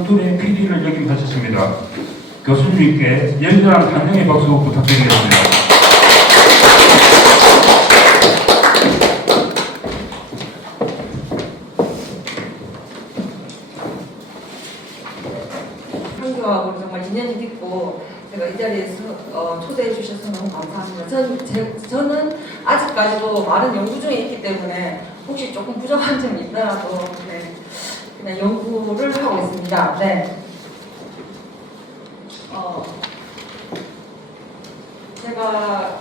둘의 PD를 역임하셨습니다. 교수님께 열렬한 환영의 박수 부탁드리겠습니다. 한교하고 정말 인연이 깊고 제가 이 자리에 초대해 주셔서 너무 감사합니다. 저는 아직까지도 많은 연구 중에 있기 때문에 혹시 조금 부족한 점이 있더라도 그냥 연구를 하고 있습니다. 네. 제가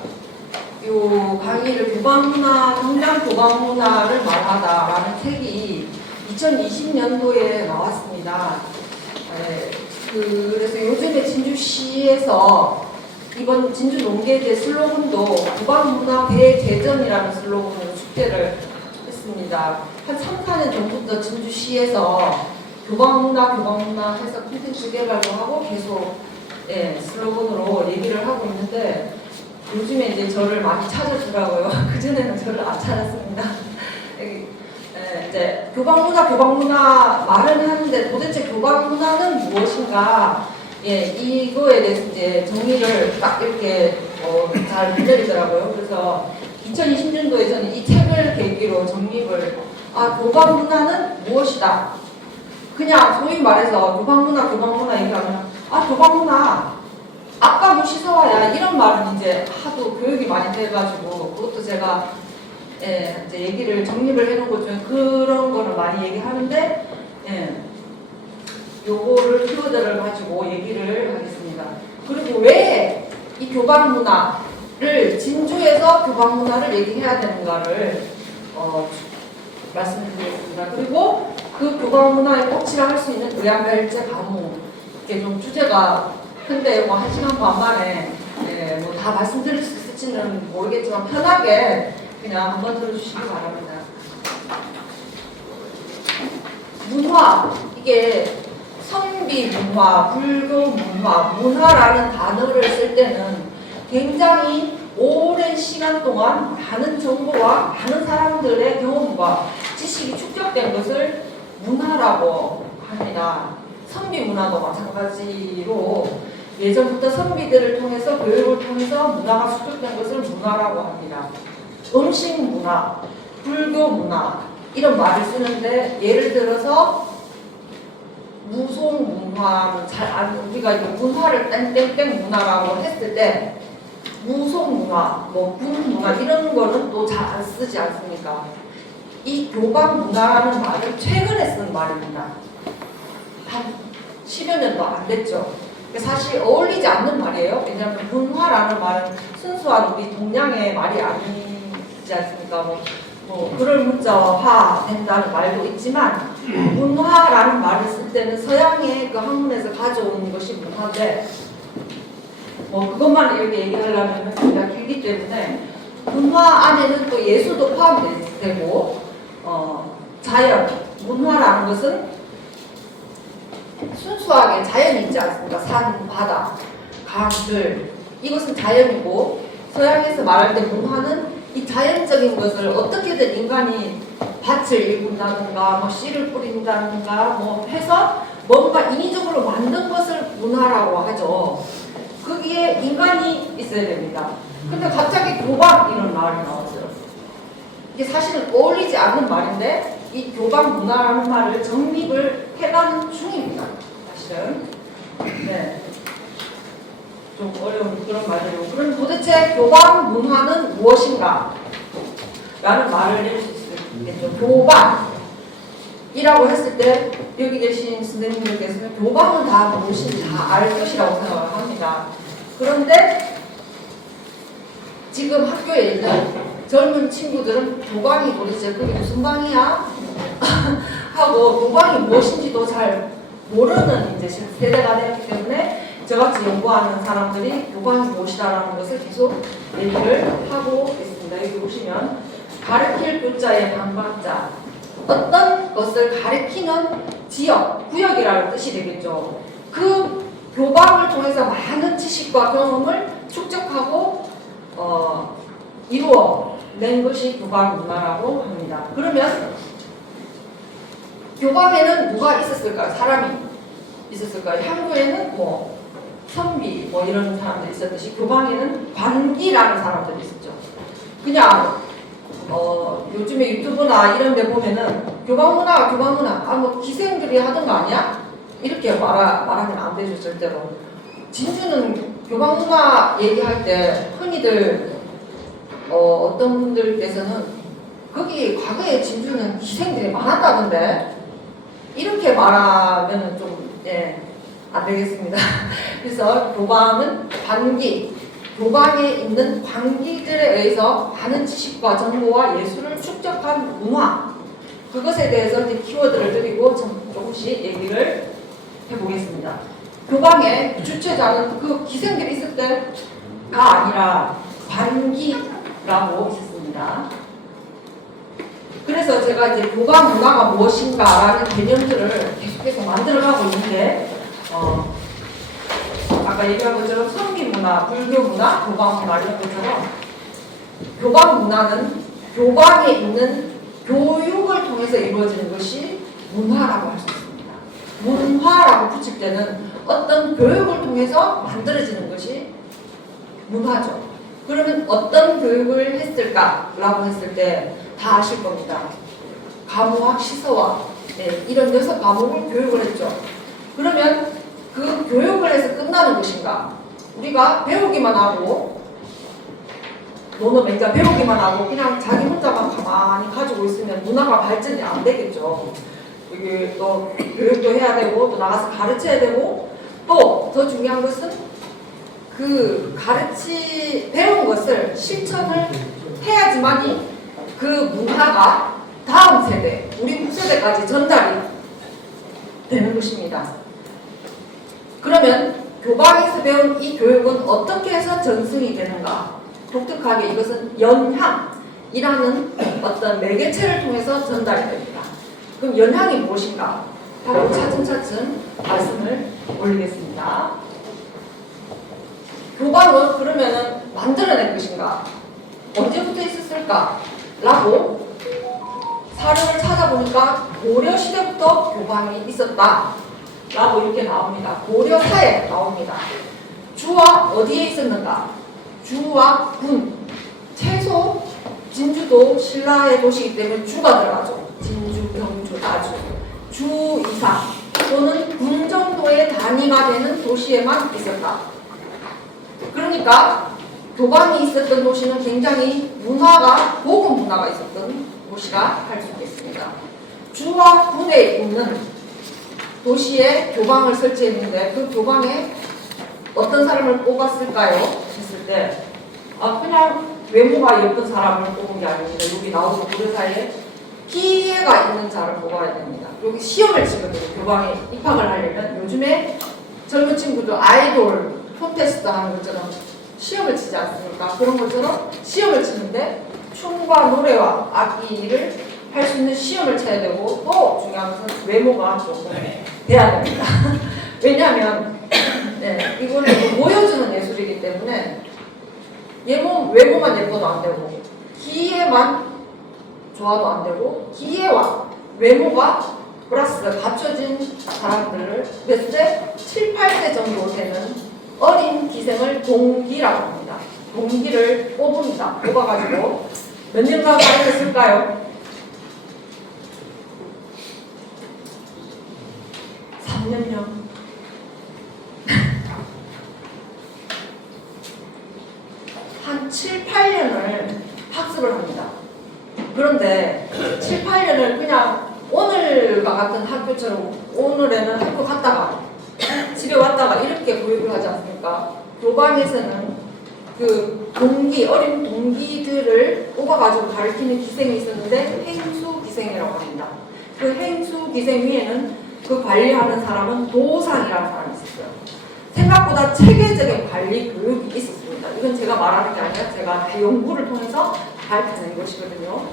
요 강의를 교방문화, 현장 교방문화를 말하다라는 책이 2020년도에 나왔습니다. 네. 그래서 요즘에 진주시에서 이번 진주 농계제 슬로건도 교방문화 대제전이라는 슬로건으로 축제를 했습니다. 한 3, 4년 전부터 진주시에서 교방문화 해서 콘텐츠 개발도 하고 계속 슬로건으로 얘기를 하고 있는데 요즘에 이제 저를 많이 찾아주라고요. 그전에는 저를 안 찾았습니다. 이제 교방문화 말은 하는데 도대체 교방문화는 무엇인가? 이거에 대해서 이제 정의를 딱 이렇게 잘 해드리더라고요. 그래서 2020년도에 저는 이 책을 계기로 정립을 교방문화는 무엇이다. 그냥 소위 말해서 교방문화 얘기하면 교방문화 아까 뭐 씻어와야 이런 말은 이제 하도 교육이 많이 돼가지고 그것도 제가 이제 얘기를 정립을 해놓은 것 중에 그런 거를 많이 얘기하는데 요거를 키워드를 가지고 얘기를 하겠습니다. 그리고 왜 이 교방문화를 진주에서 교방문화를 얘기해야 되는가를 말씀드리겠습니다. 그리고 그 교방문화의 꽃이라 할 수 있는 의학발제 과목 이게 좀 주제가 큰데 뭐 1시간 반 만에 뭐 다 말씀드릴 수 있을지는 모르겠지만 편하게 그냥 한번 들어주시기 바랍니다. 문화, 이게 선비 문화, 불교 문화라는 단어를 쓸 때는 굉장히 오랜 시간 동안 많은 정보와 많은 사람들의 경험과 지식이 축적된 것을 문화라고 합니다. 선비 문화도 마찬가지로 예전부터 선비들을 통해서 교육을 통해서 문화가 축적된 것을 문화라고 합니다. 음식 문화, 불교 문화 이런 말을 쓰는데 예를 들어서 무속 문화는 잘 안 우리가 문화를 땡땡땡 문화라고 했을 때 무속 문화, 뭐 군 문화 이런 거는 또 잘 안 쓰지 않습니까? 이 교방 문화라는 말은 최근에 쓴 말입니다. 한 10여 년도 안 됐죠. 사실 어울리지 않는 말이에요. 왜냐하면 문화라는 말은 순수한 우리 동양의 말이 아니지 않습니까? 뭐 그럴 문자화 된다는 말도 있지만 문화라는 말을 쓸 때는 서양의 그 학문에서 가져온 것이 문화인데 뭐 그것만 이렇게 얘기하려면 우리가 길기 때문에 문화 안에는 또 예술도 포함되고 자연, 문화라는 것은 순수하게 자연이 있지 않습니까? 산, 바다, 강, 들 이것은 자연이고 서양에서 말할 때 문화는 이 자연적인 것을 어떻게든 인간이 밭을 일군다든가 뭐 씨를 뿌린다든가 뭐 해서 뭔가 인위적으로 만든 것을 문화라고 하죠. 거기에 인간이 있어야 됩니다. 근데 갑자기 교방 이런 말이 나왔어요. 이게 사실은 어울리지 않는 말인데 이 교방 문화라는 말을 정립을 해가는 중입니다. 사실은. 네. 좀 어려운 그런 말이에요. 그럼 도대체 교방 문화는 무엇인가? 라는 말을 낼 수 있겠죠. 교방이라고 했을 때 여기 계신 선생님들께서는 교방은 다 무엇인지 다 알 것이라고 생각을 합니다. 그런데 지금 학교에 있는 젊은 친구들은 교방이 도대체 그게 무슨 방이야? 하고 교방이 무엇인지도 잘 모르는 이제 세대가 되었기 때문에 저같이 연구하는 사람들이 교방이 무엇이다라는 것을 계속 얘기를 하고 있습니다. 여기 보시면 가르칠 교자의 방방자 어떤 것을 가르치는 지역, 구역이라는 뜻이 되겠죠. 그 교방을 통해서 많은 지식과 경험을 축적하고 이루어낸 것이 교방 문화라고 합니다. 그러면 교방에는 누가 있었을까요? 사람이 있었을까요? 향교에는 뭐 선비 뭐 이런 사람들이 있었듯이 교방에는 관기라는 사람들이 있었죠. 그냥 요즘에 유튜브나 이런 데 보면은 교방문화 뭐 기생들이 하던 거 아니야? 이렇게 말하면 안 되죠, 절대로. 진주는 교방문화 얘기할 때 흔히들 어떤 분들께서는 거기 과거에 진주는 기생들이 많았다던데 이렇게 말하면은 좀 안 되겠습니다. 그래서 교방은 관기, 교방에 있는 관기들에 의해서 많은 지식과 정보와 예술을 축적한 문화, 그것에 대해서 이제 키워드를 드리고 조금씩 얘기를 해보겠습니다. 교방의 주체자는 그 기생들이 있을 때가 아니라 관기라고 있었습니다. 그래서 제가 이제 교방 문화가 무엇인가라는 개념들을 계속해서 만들어가고 있는데, 아까 얘기한 것처럼 선비 문화, 불교 문화, 교방 문화 이런 것처럼 교방 문화는 교방에 있는 교육을 통해서 이루어지는 것이 문화라고 할 수 있습니다. 문화라고 붙일 때는 어떤 교육을 통해서 만들어지는 것이 문화죠. 그러면 어떤 교육을 했을까라고 했을 때 다 아실 겁니다. 가무학, 시서와 이런 6과목을 교육을 했죠. 그러면 그 교육을 해서 끝나는 것인가? 우리가 배우기만 하고 너는 맨날 배우기만 하고 그냥 자기 혼자만 가만히 가지고 있으면 문화가 발전이 안 되겠죠. 이게 또 교육도 해야 되고 또 나가서 가르쳐야 되고 또 더 중요한 것은 그 배운 것을 실천을 해야지만이 그 문화가 다음 세대, 우리 후세대까지 전달이 되는 것입니다. 그러면 교방에서 배운 이 교육은 어떻게 해서 전승이 되는가? 독특하게 이것은 연향이라는 어떤 매개체를 통해서 전달이 됩니다. 그럼 연향이 무엇인가? 바로 차츰차츰 말씀을 올리겠습니다. 교방은 그러면은 만들어낸 것인가? 언제부터 있었을까? 라고 사료를 찾아보니까 고려 시대부터 교방이 있었다. 라고 이렇게 나옵니다. 고려사에 나옵니다. 주와 어디에 있었는가? 주와 군. 최소 진주도 신라의 도시이기 때문에 주가 들어가죠. 진주, 경주, 나주. 주 이상 또는 군 정도의 단위가 되는 도시에만 있었다. 그러니까 교방이 있었던 도시는 굉장히 고급 문화가 있었던 도시라 할 수 있겠습니다. 주와 군에 있는 도시에 교방을 설치했는데 그 교방에 어떤 사람을 뽑았을까요? 했을 때 그냥 외모가 예쁜 사람을 뽑은 게 아닙니다. 여기 나오는 고려사에 기회가 있는 자를 뽑아야 됩니다. 여기 시험을 치거든요. 교방에 입학을 하려면 요즘에 젊은 친구들 아이돌 콘테스트 하는 것처럼 시험을 치지 않습니까? 그런 것처럼 시험을 치는데 춤과 노래와 악기를 할 수 있는 시험을 쳐야 되고 또 중요한 것은 외모가 조금 돼야 됩니다. 왜냐하면 이거는 보여주는 예술이기 때문에 외모만 예뻐도 안 되고 기회만 좋아도 안 되고 기회와 외모가 플러스 갖춰진 사람들을 몇 세? 7, 8세 정도 되는 어린 기생을 동기라고 합니다. 동기를 뽑습니다. 뽑아가지고 몇 년간 가르쳤을까요? 3년요. 한 7, 8년을 학습을 합니다. 그런데 7, 8년을 그냥 오늘과 같은 학교처럼 오늘에는 학교 갔다가 집에 왔다가 이렇게 교육을 하지 않습니까? 교방에서는 그 어린 동기들을 뽑아가지고 가르치는 기생이 있었는데 행수 기생이라고 합니다. 그 행수 기생 위에는 그 관리하는 사람은 도상이라는 사람이 있었어요. 생각보다 체계적인 관리 교육이 있었습니다. 이건 제가 말하는 게 아니라 제가 연구를 통해서 밝혀낸 것이거든요.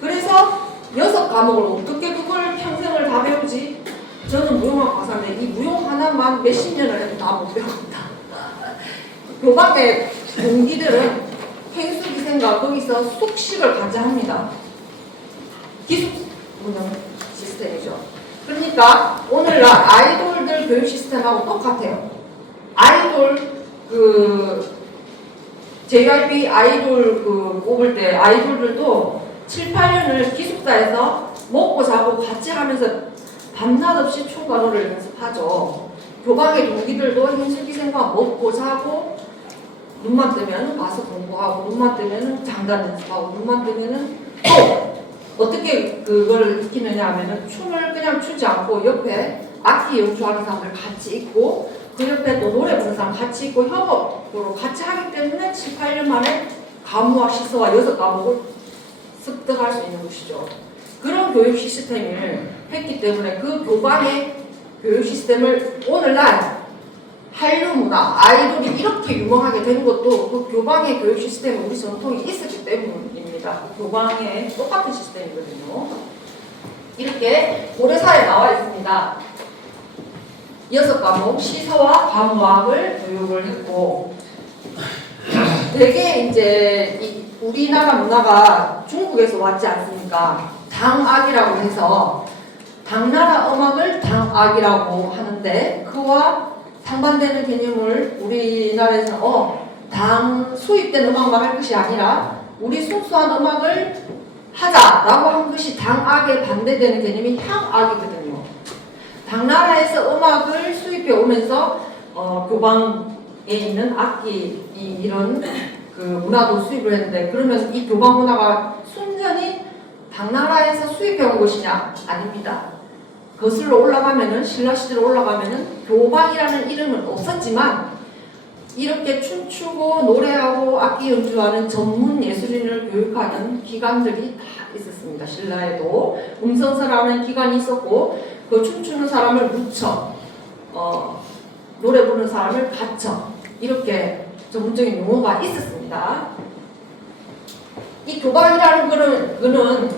그래서 6과목을 어떻게 그걸 평생을 다 배우지? 저는 무용학 과사인데 이 무용 하나만 몇십 년을 해도 다 못 배웁니다. 교방의 동기들은 행수기생과 거기서 숙식을 같이 합니다. 기숙 운영 시스템이죠. 그러니까 오늘날 아이돌들 교육 시스템하고 똑같아요. 아이돌 JYP 아이돌 뽑을 때 아이돌들도 7, 8년을 기숙사에서 먹고 자고 같이 하면서 밤낮 없이 춤과 노래를 연습하죠. 교방의 동기들도 현실기생과 먹고 자고 눈만 뜨면 가서 공부하고 눈만 뜨면 장단 연습하고 눈만 뜨면은 또 어떻게 그걸 익히느냐 하면은 춤을 그냥 추지 않고 옆에 악기 연주하는 사람들 같이 있고 그 옆에 또 노래 부르는 사람 같이 있고 협업으로 같이 하기 때문에 7, 8년 만에 과무와 시서와 6과목을 습득할 수 있는 것이죠. 그런 교육 시스템을 했기 때문에 그 교방의 교육 시스템을 오늘날 한류 문화, 아이돌이 이렇게 유명하게 된 것도 그 교방의 교육 시스템에 우리 전통이 있었기 때문입니다. 교방의 똑같은 시스템이거든요. 이렇게 고려사에 나와 있습니다. 6과목 시서와 과무학을 교육을 했고 되게 이제 우리나라 문화가 중국에서 왔지 않습니까? 당악이라고 해서 당나라 음악을 당악이라고 하는데 그와 상반되는 개념을 우리나라에서는 당 수입된 음악만 할 것이 아니라 우리 순수한 음악을 하자라고 한 것이 당악에 반대되는 개념이 향악이거든요. 당나라에서 음악을 수입해 오면서 교방에 있는 악기 이런 그 문화도 수입을 했는데 그러면 이 교방 문화가 순전히 당나라에서 수입해 온 것이냐? 아닙니다. 거슬러 올라가면은 신라시대로 올라가면은 교방이라는 이름은 없었지만 이렇게 춤추고 노래하고 악기 연주하는 전문 예술인을 교육하는 기관들이 다 있었습니다. 신라에도 음성서라는 기관이 있었고 그 춤추는 사람을 무쳐 노래 부르는 사람을 가쳐 이렇게 전문적인 용어가 있었습니다. 이 교방이라는 거는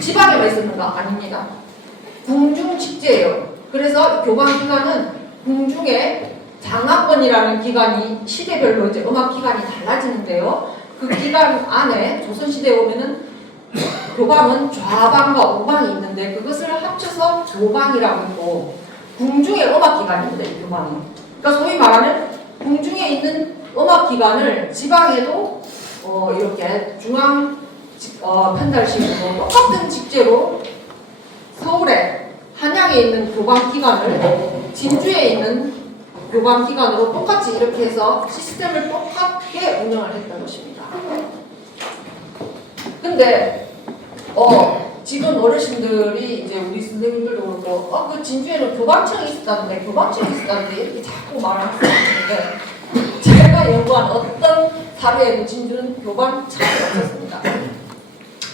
지방에만 있었는가? 아닙니다. 궁중 직제예요. 그래서 교방 기관은 궁중에 장학원이라는 기관이 시대별로 이제 음악 기관이 달라지는데요. 그 기관 안에 조선시대에 오면은 교방은 좌방과 우방이 있는데 그것을 합쳐서 교방이라고 있고 궁중의 음악 기관입니다. 이 교방이. 그러니까 소위 말하는 궁중에 있는 음악 기관을 지방에도 이렇게 중앙 편달식으로 똑같은 직제로 서울에 한양에 있는 교방기관을 진주에 있는 교방기관으로 똑같이 이렇게 해서 시스템을 똑같게 운영을 했던 것입니다. 근데 지금 어르신들이 이제 우리 선생님들도 그렇고 그 진주에는 교방청이 있었다는데 이렇게 자꾸 말을 하시는데 제가 연구한 어떤 사례에도 진주는 교방청이 없었습니다.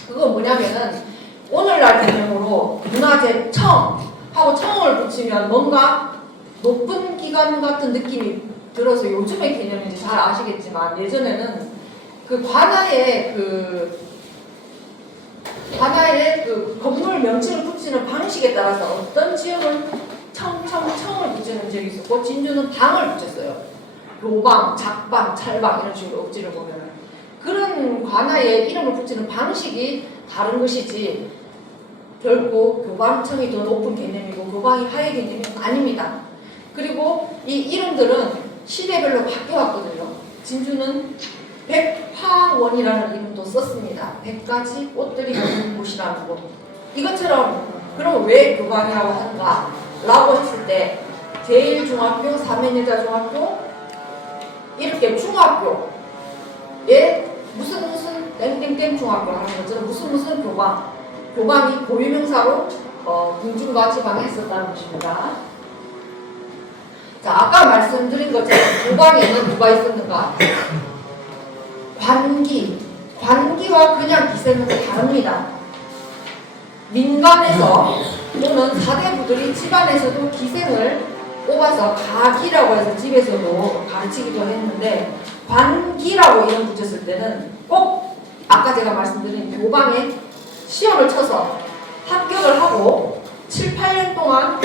그건 뭐냐면은 오늘날 개념으로 문화재청하고 청을 붙이면 뭔가 높은 기관 같은 느낌이 들어서 요즘의 개념인지 잘 아시겠지만 예전에는 그 관아에 건물 명칭을 붙이는 방식에 따라서 어떤 지역은 청을 붙이는 지역이 있었고 진주는 방을 붙였어요. 교방, 작방, 찰방 이런 식으로 억지를 보면 그런 관아에 이름을 붙이는 방식이 다른 것이지 결국 교방청이 더 높은 개념이고 교방이 하의 개념이 아닙니다. 그리고 이 이름들은 시대별로 바뀌어왔거든요. 진주는 백화원이라는 이름도 썼습니다. 100가지 꽃들이 있는 곳이라는 거. 이것처럼 그럼 왜 교방이라고 하는가? 라고 했을 때 제1중학교, 사면여자중학교 이렇게 중학교에 무슨 땡땡땡 중학교 하는 것처럼 무슨 교방이 고유명사로 궁중과 지방에 있었다는 것입니다. 자, 아까 말씀드린 것처럼 교방에는 누가 있었는가? 관기와 그냥 기생은 다릅니다. 민간에서 또는 사대부들이 집안에서도 기생을 뽑아서 가기라고 해서 집에서도 가르치기도 했는데 관기라고 이름 붙였을 때는 꼭 아까 제가 말씀드린 교방에 시험을 쳐서 합격을 하고 7, 8년 동안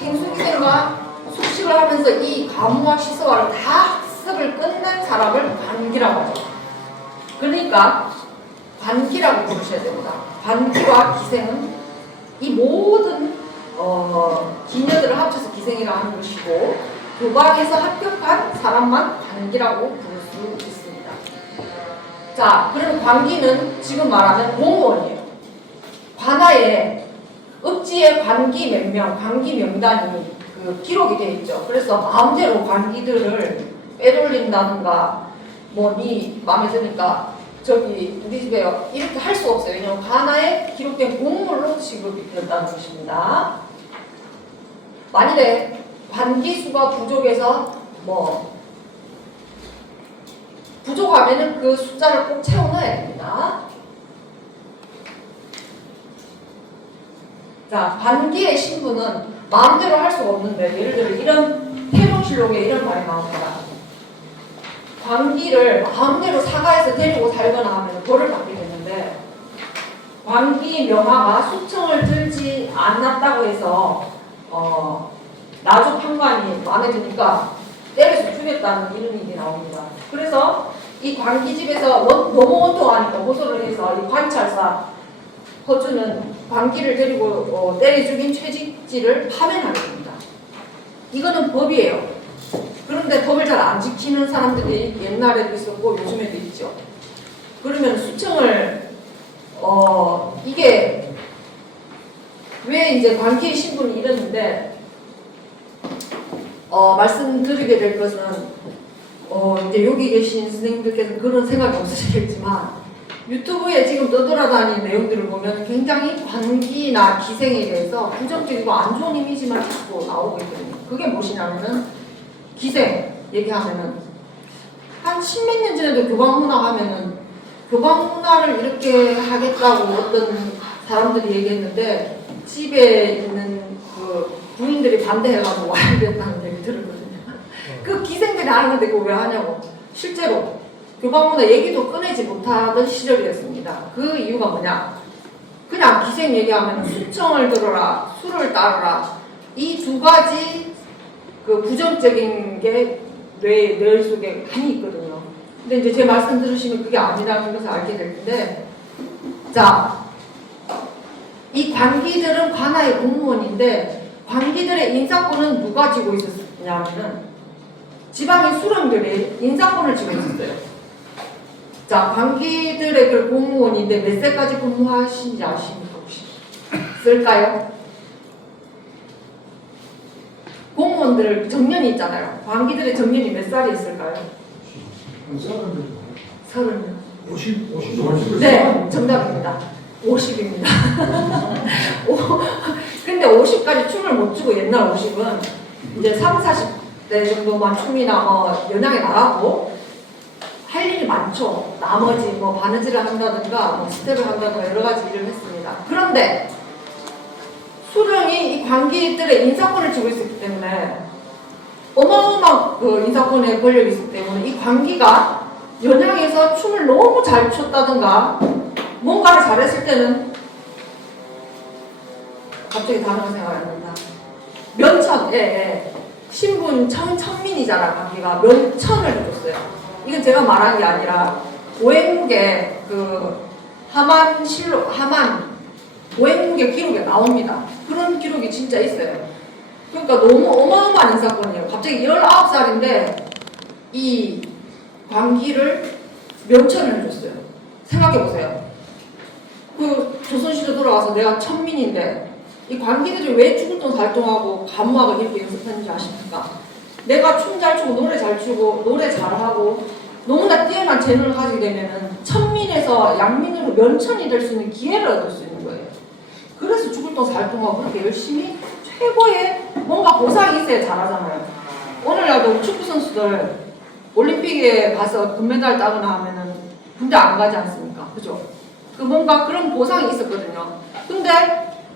행수기생과 숙식을 하면서 이 과무와 시서와를 다 학습을 끝낸 사람을 관기라고 하죠. 그러니까 관기라고 부르셔야 됩니다. 관기와 기생은 이 모든 기녀들을 합쳐서 기생이라 하는 것이고 교방에서 합격한 사람만 관기라고 부를 수 있습니다. 자, 그러면 관기는 지금 말하는 공무원이에요. 관하에 읍지의 관기 몇 명, 관기 명단이 기록이 되어 있죠. 그래서 마음대로 관기들을 빼돌린다든가 뭐 네 마음에 드니까 저기 우리 집에 이렇게 할 수 없어요. 왜냐하면 관하에 기록된 공물로 취급이 된다는 것입니다. 만일에 관기수가 부족해서 뭐 부족하면은 그 숫자를 꼭 채워넣어야 됩니다. 자, 관기의 신분은 마음대로 할 수가 없는데 예를 들어 이런 태종실록에 이런 말이 나옵니다. 관기를 마음대로 사가에서 데리고 살거나 하면 벌을 받게 되는데 관기 명하가 수청을 들지 않았다고 해서 나주 판관이 마음에 드니까 때려서 죽였다는 이런 일이 나옵니다. 그래서 이 관기집에서 너무 원통하니까 호소를 해서 이 관찰사 허주는 관기를 데리고 때려 죽인 채직지를 파면하게 됩니다. 이거는 법이에요. 그런데 법을 잘 안 지키는 사람들이 옛날에도 있었고 요즘에도 있죠. 그러면 수청을 이게 왜 이제 관기의 신분이 이랬는데 말씀드리게 될 것은 이제 여기 계신 선생님들께서 그런 생각이 없으시겠지만 유튜브에 지금 떠돌아다니는 내용들을 보면 굉장히 관기나 기생에 대해서 부정적이고 안 좋은 이미지만 자꾸 나오고 있거든요. 그게 무엇이냐면은 기생 얘기하면은 한 십몇 년 전에도 교방문화 하면은 교방문화를 이렇게 하겠다고 어떤 사람들이 얘기했는데 집에 있는 그 부인들이 반대해가지고 와야 된다는 얘기 들었거든요. 그 기생들이 하는 건데 그거 왜 하냐고. 실제로 교방문화 얘기도 꺼내지 못하던 시절이었습니다. 그 이유가 뭐냐? 그냥 기생 얘기하면 수청을 들어라, 수를 따르라 이 두 가지 그 부정적인 게 뇌 속에 많이 있거든요. 근데 이제 제 말씀 들으시면 그게 아니라는 것을 알게 될 텐데, 자, 이 관기들은 관하의 공무원인데 관기들의 인사권은 누가 쥐고 있었냐면은 지방의 수령들이 인사권을 쥐고 있었어요. 자, 관기들의 그 공무원인데 몇 세까지 근무하신지 아십니까 혹시? 쓸까요? 공무원들 정년이 있잖아요. 관기들의 정년이 몇 살이 있을까요? 30. 50. 네, 정답입니다. 50입니다. 근데 50까지 춤을 못 추고 옛날 50은 이제 30, 40대 정도만 춤이나 연양에 나가고 할 일이 많죠. 나머지 바느질을 한다든가 스텝을 한다든가 여러 가지 일을 했습니다. 그런데 수령이 이 관기들의 인사권을 쥐고 있었기 때문에 어마어마한 그 인사권의 권력이 있기 때문에 이 관기가 연양에서 춤을 너무 잘 췄다든가 뭔가를 잘했을 때는 갑자기 단어가 생각이 안 난다. 면천, 신분 천민이잖아. 관기가 면천을 해줬어요. 이건 제가 말한 게 아니라 오행국의 그 하만 오행국의 기록에 나옵니다. 그런 기록이 진짜 있어요. 그러니까 너무 어마어마한 인사권이에요. 갑자기 19살인데 이 관기를 면천을 해줬어요. 생각해보세요. 그 조선시대 돌아와서 내가 천민인데 이 관기들이 왜 죽을 돈 살동하고 감옥학을 이렇게 연습했는지 아십니까? 내가 춤 잘 추고 노래 잘 추고 노래 잘하고 너무나 뛰어난 재능을 가지게 되면은 천민에서 양민으로 면천이 될 수 있는 기회를 얻을 수 있는 거예요. 그래서 죽을 돈 살동하고 그렇게 열심히 최고의 뭔가 보상이 있어야 잘하잖아요. 오늘날도 축구 선수들 올림픽에 가서 금메달 따거나 하면은 군대 안 가지 않습니까? 그죠? 그 뭔가 그런 보상이 있었거든요. 근데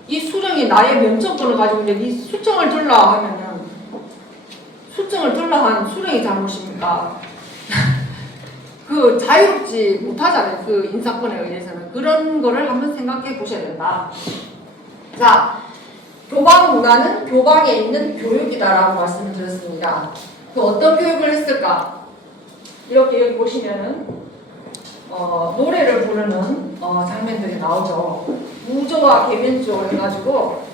이 수령이 나의 면천권을 가지고 이제 이 수청을 들라 하면은 수청을 들라 한 수령이 잘못입니까? 그 자유롭지 못하잖아요. 그 인사권에 의해서는. 그런 거를 한번 생각해 보셔야 된다. 자, 교방 문화는 교방에 있는 교육이다라고 말씀을 드렸습니다. 그 어떤 교육을 했을까? 이렇게 여기 보시면은 노래를 부르는 장면들이 나오죠. 무조와 계면조 해가지고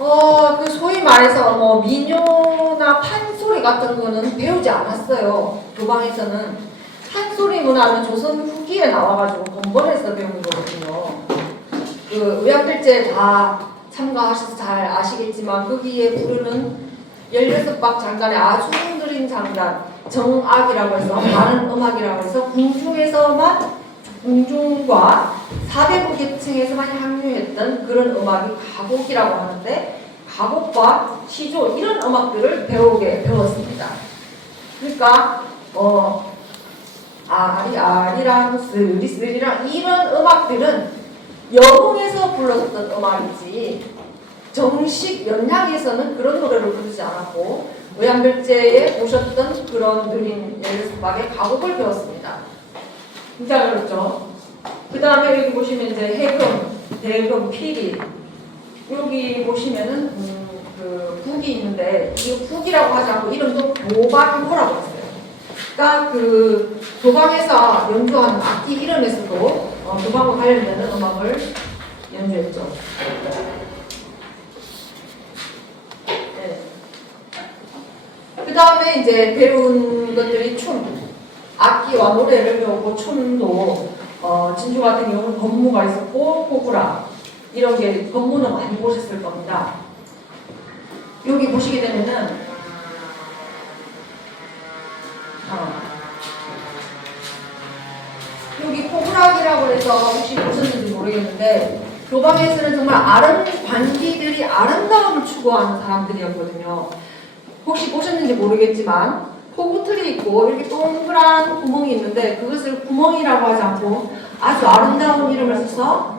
그 소위 말해서 뭐 민요나 판소리 같은 거는 배우지 않았어요. 교방에서는. 판소리 문화는 조선 후기에 나와가지고 건번에서 배운 거거든요. 그 의학들제 다 참가하셔서 잘 아시겠지만 거기에 부르는 16박 장단의 아주 느린 장단, 정악이라고 해서 많은 음악이라고 해서 궁중과 사대부 계층에서만 향유했던 그런 음악이 가곡이라고 하는데, 가곡과 시조 이런 음악들을 배웠습니다. 그러니까 아리랑 쓰리쓰리랑 이런 음악들은 여궁에서 불렀던 음악이지 정식 연향에서는 그런 노래를 부르지 않았고, 의향별제에 보셨던 그런 느린 16박의 가곡을 배웠습니다. 굉장히 어렵죠. 그 다음에 여기 보시면 이제 해금, 대금, 피리, 여기 보시면은 그 북이 있는데 이 북이라고 하지 않고 이름도 교방호라고 했어요. 그러니까 그 교방에서 연주하는 악기 이름에서도 교방과 관련되는 음악을 연주했죠. 네. 그 다음에 이제 배운 것들이 춤, 악기와 노래를 배우고 춤도 진주 같은 경우는 건무가 있었고 호구라 이런 게 건무는 많이 보셨을 겁니다. 여기 보시게 되면은 여기 호구락이라고 해서 혹시 보셨는지 모르겠는데 교방에서는 정말 관기들이 아름다움을 추구하는 사람들이었거든요. 혹시 보셨는지 모르겠지만 호구틀이 있고 이렇게 동그란 구멍이 있는데 그것을 구멍이라고 하지 않고 아주 아름다운 이름을 써서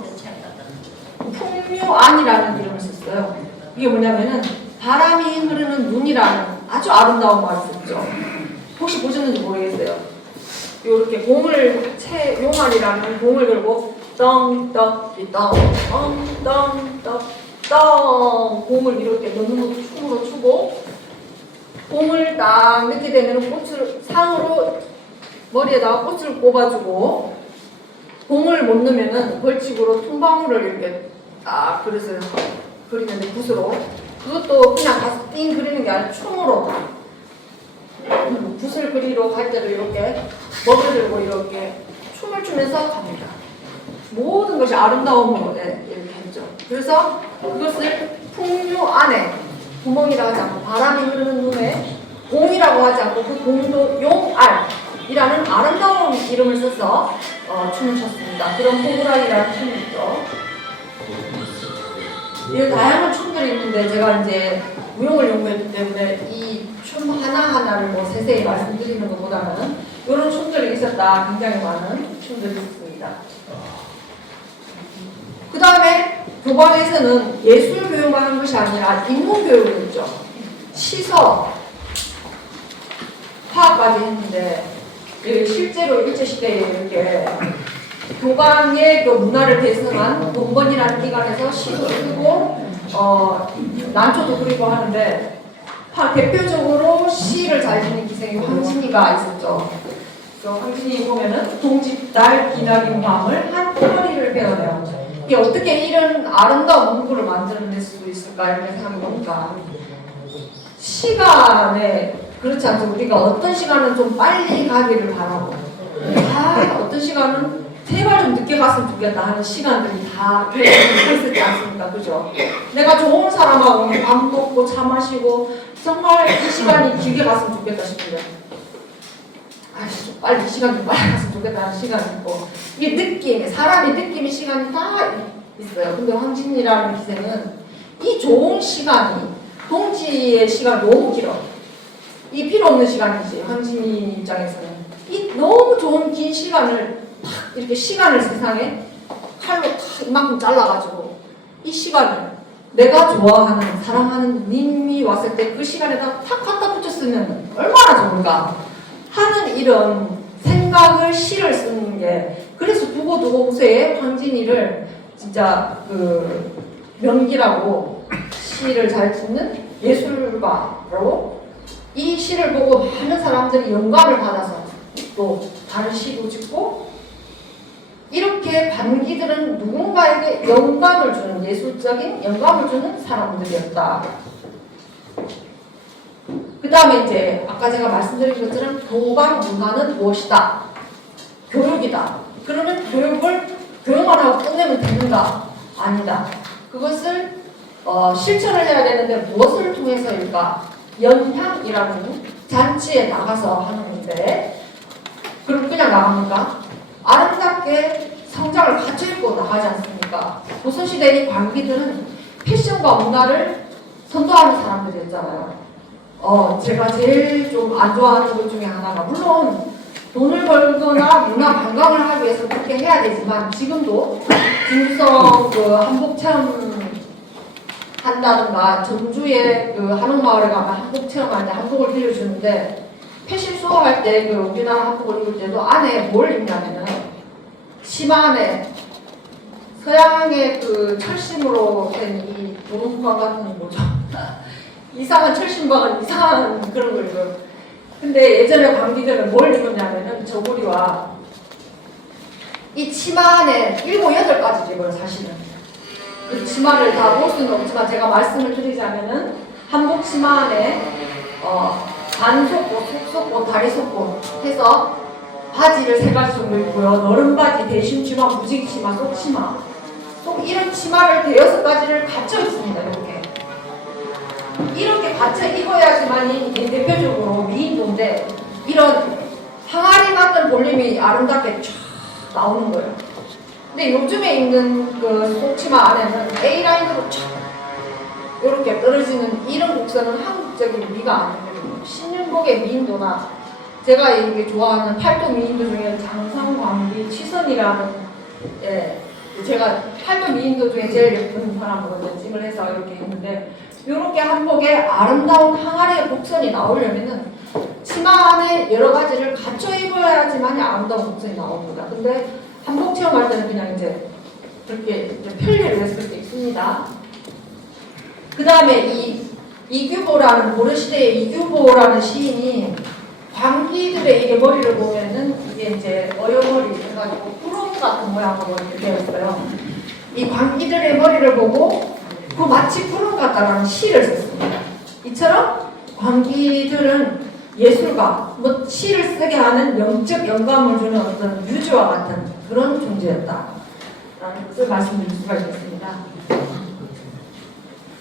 풍류안이라는 이름을 썼어요. 이게 뭐냐면은 바람이 흐르는 눈이라는 아주 아름다운 말을 썼죠. 혹시 보셨는지 모르겠어요. 이렇게 공을 용알이라는 공을 걸고 떵떡 공을 이렇게 눈으로 춤으로 추고 공을 딱 넣게 되면 꽃을 상으로 머리에다가 꽃을 꼽아주고 공을 못 넣으면은 벌칙으로 통방울을 이렇게 딱 그릇을 그리는데 붓으로 그것도 그냥 가서 띵 그리는 게 아니라 춤으로 붓을 그리러 갈 때도 이렇게 먹을 들고 이렇게 춤을 추면서 갑니다. 모든 것이 아름다움으로 이렇게 했죠. 그래서 그것을 풍류 안에 구멍이라고 하지 않고 바람이 흐르는 눈에 공이라고 하지 않고 그 공도 용알이라는 아름다운 이름을 써서 춤을 췄습니다. 그런 호구락이라는 춤이 있죠. 이 다양한 춤들이 있는데 제가 이제 무용을 연구했기 때문에 이 춤 하나하나를 뭐 세세히 말씀드리는 것보다는 이런 춤들이 있었다. 굉장히 많은 춤들이 있습니다. 그 다음에 교방에서는 예술 교육만 한 것이 아니라 인문 교육을 했죠. 시서, 화까지 했는데 실제로 일제시대에 이렇게 교방의 그 문화를 대승한 동번이라는 기관에서 시도 쓰고 난초도 그리고 하는데 대표적으로 시를 잘 짓는 기생이 황진이가 있었죠. 그래서 황진이 보면은 동짓달 기나긴 밤을 한 꼬리를 베어내요. 이게 어떻게 이런 아름다운 문구를 만들어낼 수 있을까 이렇게 생각해보니까 시간에 그렇지 않죠. 우리가 어떤 시간은 좀 빨리 가기를 바라고 어떤 시간은 제발 좀 늦게 갔으면 좋겠다 하는 시간들이 다 있었지 않습니까? 그죠? 내가 좋은 사람하고 밥 먹고 차 마시고 정말 이 시간이 길게 갔으면 좋겠다 싶은데 빨리 시간 좀 빨리 갔으면 좋겠다 하는 시간이 있고 이게 느낌이 사람이 느낌이 시간이 다 있어요. 근데 황진이라는 기생은 이 좋은 시간이 동지의 시간이 너무 길어. 이 필요 없는 시간이지 황진이 입장에서는 이 너무 좋은 긴 시간을 탁 이렇게 시간을 세상에 칼로 탁 이만큼 잘라가지고 이 시간을 내가 좋아하는 사랑하는 님이 왔을 때 그 시간에다 탁 갖다 붙였으면 얼마나 좋을까 하는 이런 생각을 시를 쓰는 게 그래서 두고두고 후세에 황진이를 진짜 그 명기라고 시를 잘 짓는 예술가로 이 시를 보고 많은 사람들이 영감을 받아서 또 다른 시도 짓고 이렇게 관기들은 누군가에게 영감을 주는, 예술적인 영감을 주는 사람들이었다. 그 다음에 이제 아까 제가 말씀드린 것처럼 교방 문화는 무엇이다? 교육이다. 그러면 교육만 하고 끝내면 되는가? 아니다. 그것을 실천을 해야 되는데 무엇을 통해서일까? 연향이라는 잔치에 나가서 하는 건데, 그럼 그냥 나갑니까? 아름답게 성장을 갖춰 입고 나가지 않습니까? 조선시대의 관기들은 패션과 문화를 선도하는 사람들이었잖아요. 제가 제일 좀 안 좋아하는 것 중에 하나가, 물론 돈을 벌거나 문화 관광을 하기 위해서 그렇게 해야 되지만, 지금도 진성 그 한복 체험 한다든가, 전주에 그 한옥마을에 가면 한복 체험할 때 한복을 빌려주는데, 패션 쇼 할 때 그 우리나라 한복을 입을 때도 안에 뭘 입냐면은 치마 안에 서양의 그 철심으로 된 이 도롱방 같은 뭐죠? 이상한 철심방은 이상한 그런 걸 입어요. 근데 예전에 관기들은 뭘 입었냐면은 저고리와 이 치마 안에 7, 8가지를 입어요, 사실은. 그 치마를 다 볼 수는 없지만 제가 말씀을 드리자면은 한복 치마 안에 반속옷, 속속옷, 다리속옷 해서 바지를 3가지 정도 입고요. 너른 바지, 대신 치마, 무지개 치마, 속 치마. 이런 치마를 5-6가지를 갖춰 있습니다. 이렇게 갖춰 입어야지만이 대표적으로 미인도인데, 이런 항아리 같은 볼륨이 아름답게 쫙 나오는 거예요. 근데 요즘에 입는 그 속치마 안에는 A라인으로 쫙 이렇게 떨어지는 이런 곡선은 한국적인 미가 아니거든요. 신윤복의 미인도나 제가 이게 좋아하는 팔도 미인도 중에 장성광기, 취선이라는, 제가 팔도 미인도 중에 제일 예쁜 사람으로 연습을 해서 이렇게 했는데, 이렇게 한복에 아름다운 항아리의 곡선이 나오려면은 치마 안에 여러 가지를 갖춰 입어야지만 아름다운 곡선이 나옵니다. 근데 한복 체험할 때는 그냥 이제 그렇게 편리를 했을 때 있습니다. 그 다음에 이규보라는, 고려시대의 이규보라는 시인이 광기들의 이게 머리를 보면은 이게 이제 어여머리 해가지고 구름 같은 모양으로 이렇게 되었어요. 이 광기들의 머리를 보고 그 마치 구름 같다라는 시를 썼습니다. 이처럼 광기들은 예술가, 시를 쓰게 하는 영적 영감을 주는 어떤 유주와 같은 그런 존재였다 라는 것을 말씀드릴 수가 있겠습니다.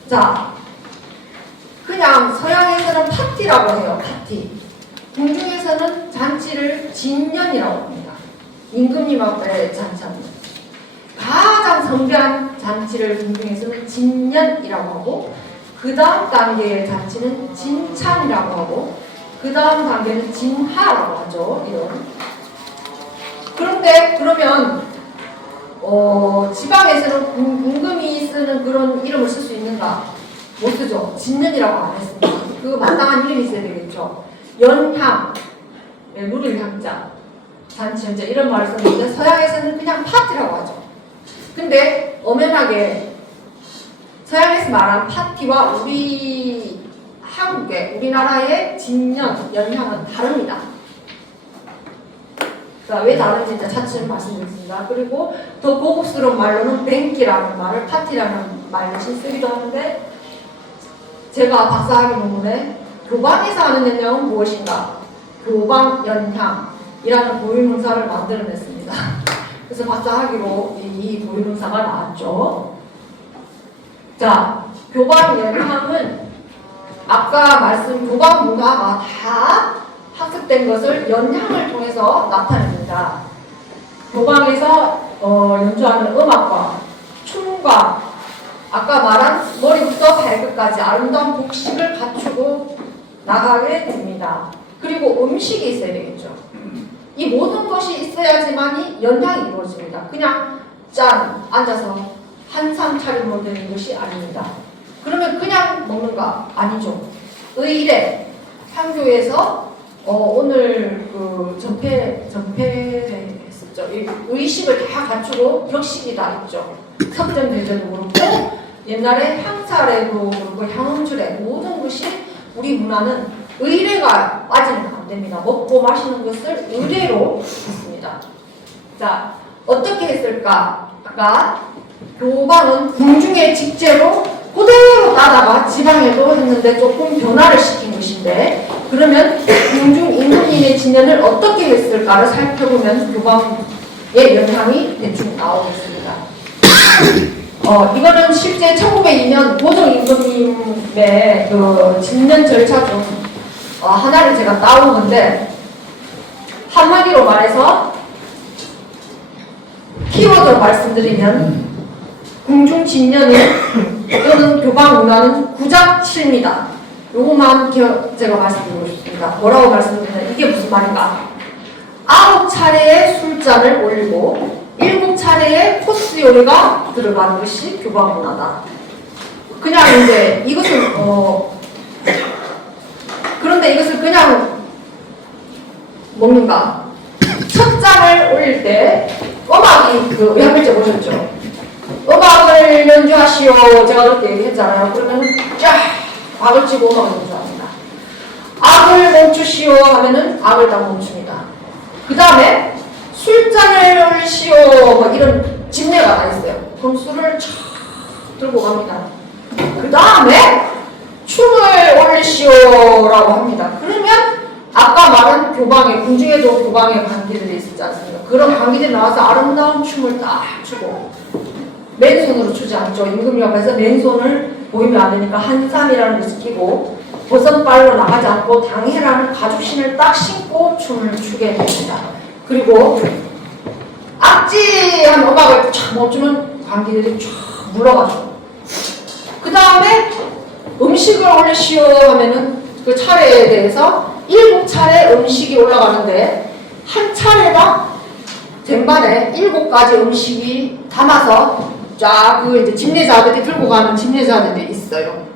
자, 그냥 서양에서는 파티라고 해요. 파티. 궁중에서는 잔치를 진년이라고 합니다. 임금님 앞에 잔치합니다. 가장 성대한 잔치를 궁중에서는 진년이라고 하고, 그 다음 단계의 잔치는 진찬이라고 하고, 그 다음 단계는 진하라고 하죠. 이런. 그런데 그러면 지방에서는 임금이 쓰는 그런 이름을 쓸 수 있는가? 못 쓰죠. 진년이라고 안 했습니다. 그 마땅한 이름이 있어야 되겠죠. 연향, 물을 향자, 잔치 현자 이런 말을 썼는데, 서양에서는 그냥 파티라고 하죠. 근데 엄연하게 서양에서 말한 파티와 우리 한국의, 우리나라의 진년, 연향은 다릅니다. 자, 왜 다른지 이제 차츰 말씀드리겠습니다. 그리고 더 고급스러운 말로는 뱅기라는 말을 파티라는 말 대신 쓰기도 하는데, 제가 박사학위 논문에 교방에서 하는 연향은 무엇인가? 교방 연향이라는 고유명사를 만들어냈습니다. 그래서 박사학위로 이 고유명사가 나왔죠. 자, 교방 연향은 아까 말씀 교방 문화가 다 학습된 것을 연향을 통해서 나타냅니다. 교방에서 연주하는 음악과 춤과 아까 말한 머리부터 발끝까지 아름다운 복식을 갖추고 나가게 됩니다. 그리고 음식이 있어야 되겠죠. 이 모든 것이 있어야지만이 연향이 이루어집니다. 그냥 짠 앉아서 한상 차림으로 되는 것이 아닙니다. 그러면 그냥 먹는가? 아니죠. 의례, 향교에서 오늘 그 전폐했었죠. 의식을 다 갖추고 격식이 다 있죠. 석전대전도 그렇고 옛날에 향차례도 그렇고 향음주례 모든 것이 우리 문화는 의례가 빠지면 안 됩니다. 먹고 마시는 것을 의례로 했습니다. 자, 어떻게 했을까? 아까 교방은 궁중의 직제로 그대로 따다가 지방에도 했는데 조금 변화를 시킨 것인데, 그러면 궁중 임금님의 진연을 어떻게 했을까를 살펴보면 교방의 영향이 대충 나오겠습니다. 이거는 실제 1902년 고종 임금님의 그 진연 절차 중 하나를 제가 따온 건데, 한마디로 말해서 키워드로 말씀드리면 궁중 진연은 또는 교방 문화는 구작칠미다. 요것만 제가 말씀드리고 싶습니다. 뭐라고 말씀드리면 이게 무슨 말인가? 9차례의 술잔을 올리고 7차례의 코스 요리가 들어가는 것이 교방 문화다. 그냥 이제 이것은 그런데 이것을 그냥 먹는가? 첫 잔을 올릴 때 음악이 그 의학일제 보셨죠? 음악을 연주하시오. 제가 그렇게 얘기했잖아요. 그러면 쫙 악을 치고 음악을 연주합니다. 악을 멈추시오 하면은 악을 딱 멈춥니다. 그 다음에 술잔을 올리시오 뭐 이런 집례가 다 있어요. 그럼 술을 쫙 들고 갑니다. 그 다음에 춤을 올리시오라고 합니다. 그러면 아까 말한 교방에, 궁중에도 교방에 관기들이 있지 않습니까? 그런 관기들이 나와서 아름다운 춤을 딱 추고, 맨손으로 추지 않죠. 임금님 앞에서 맨손을 보이면 안 되니까 한삼이라는 것을 끼고 버선발로 나가지 않고 당해라는 가죽신을 딱 신고 춤을 추게 됩니다. 그리고 악지한 음악을 쫙 멈추면 관기들이 쫙 물러가죠. 그 다음에 음식을 올리시오 하면은 그 차례에 대해서 7차례 음식이 올라가는데, 한 차례가 쟁반에 7가지 음식이 담아서 쫙 그 이제 집례자들이 들고 가는 집례자들이 있어요.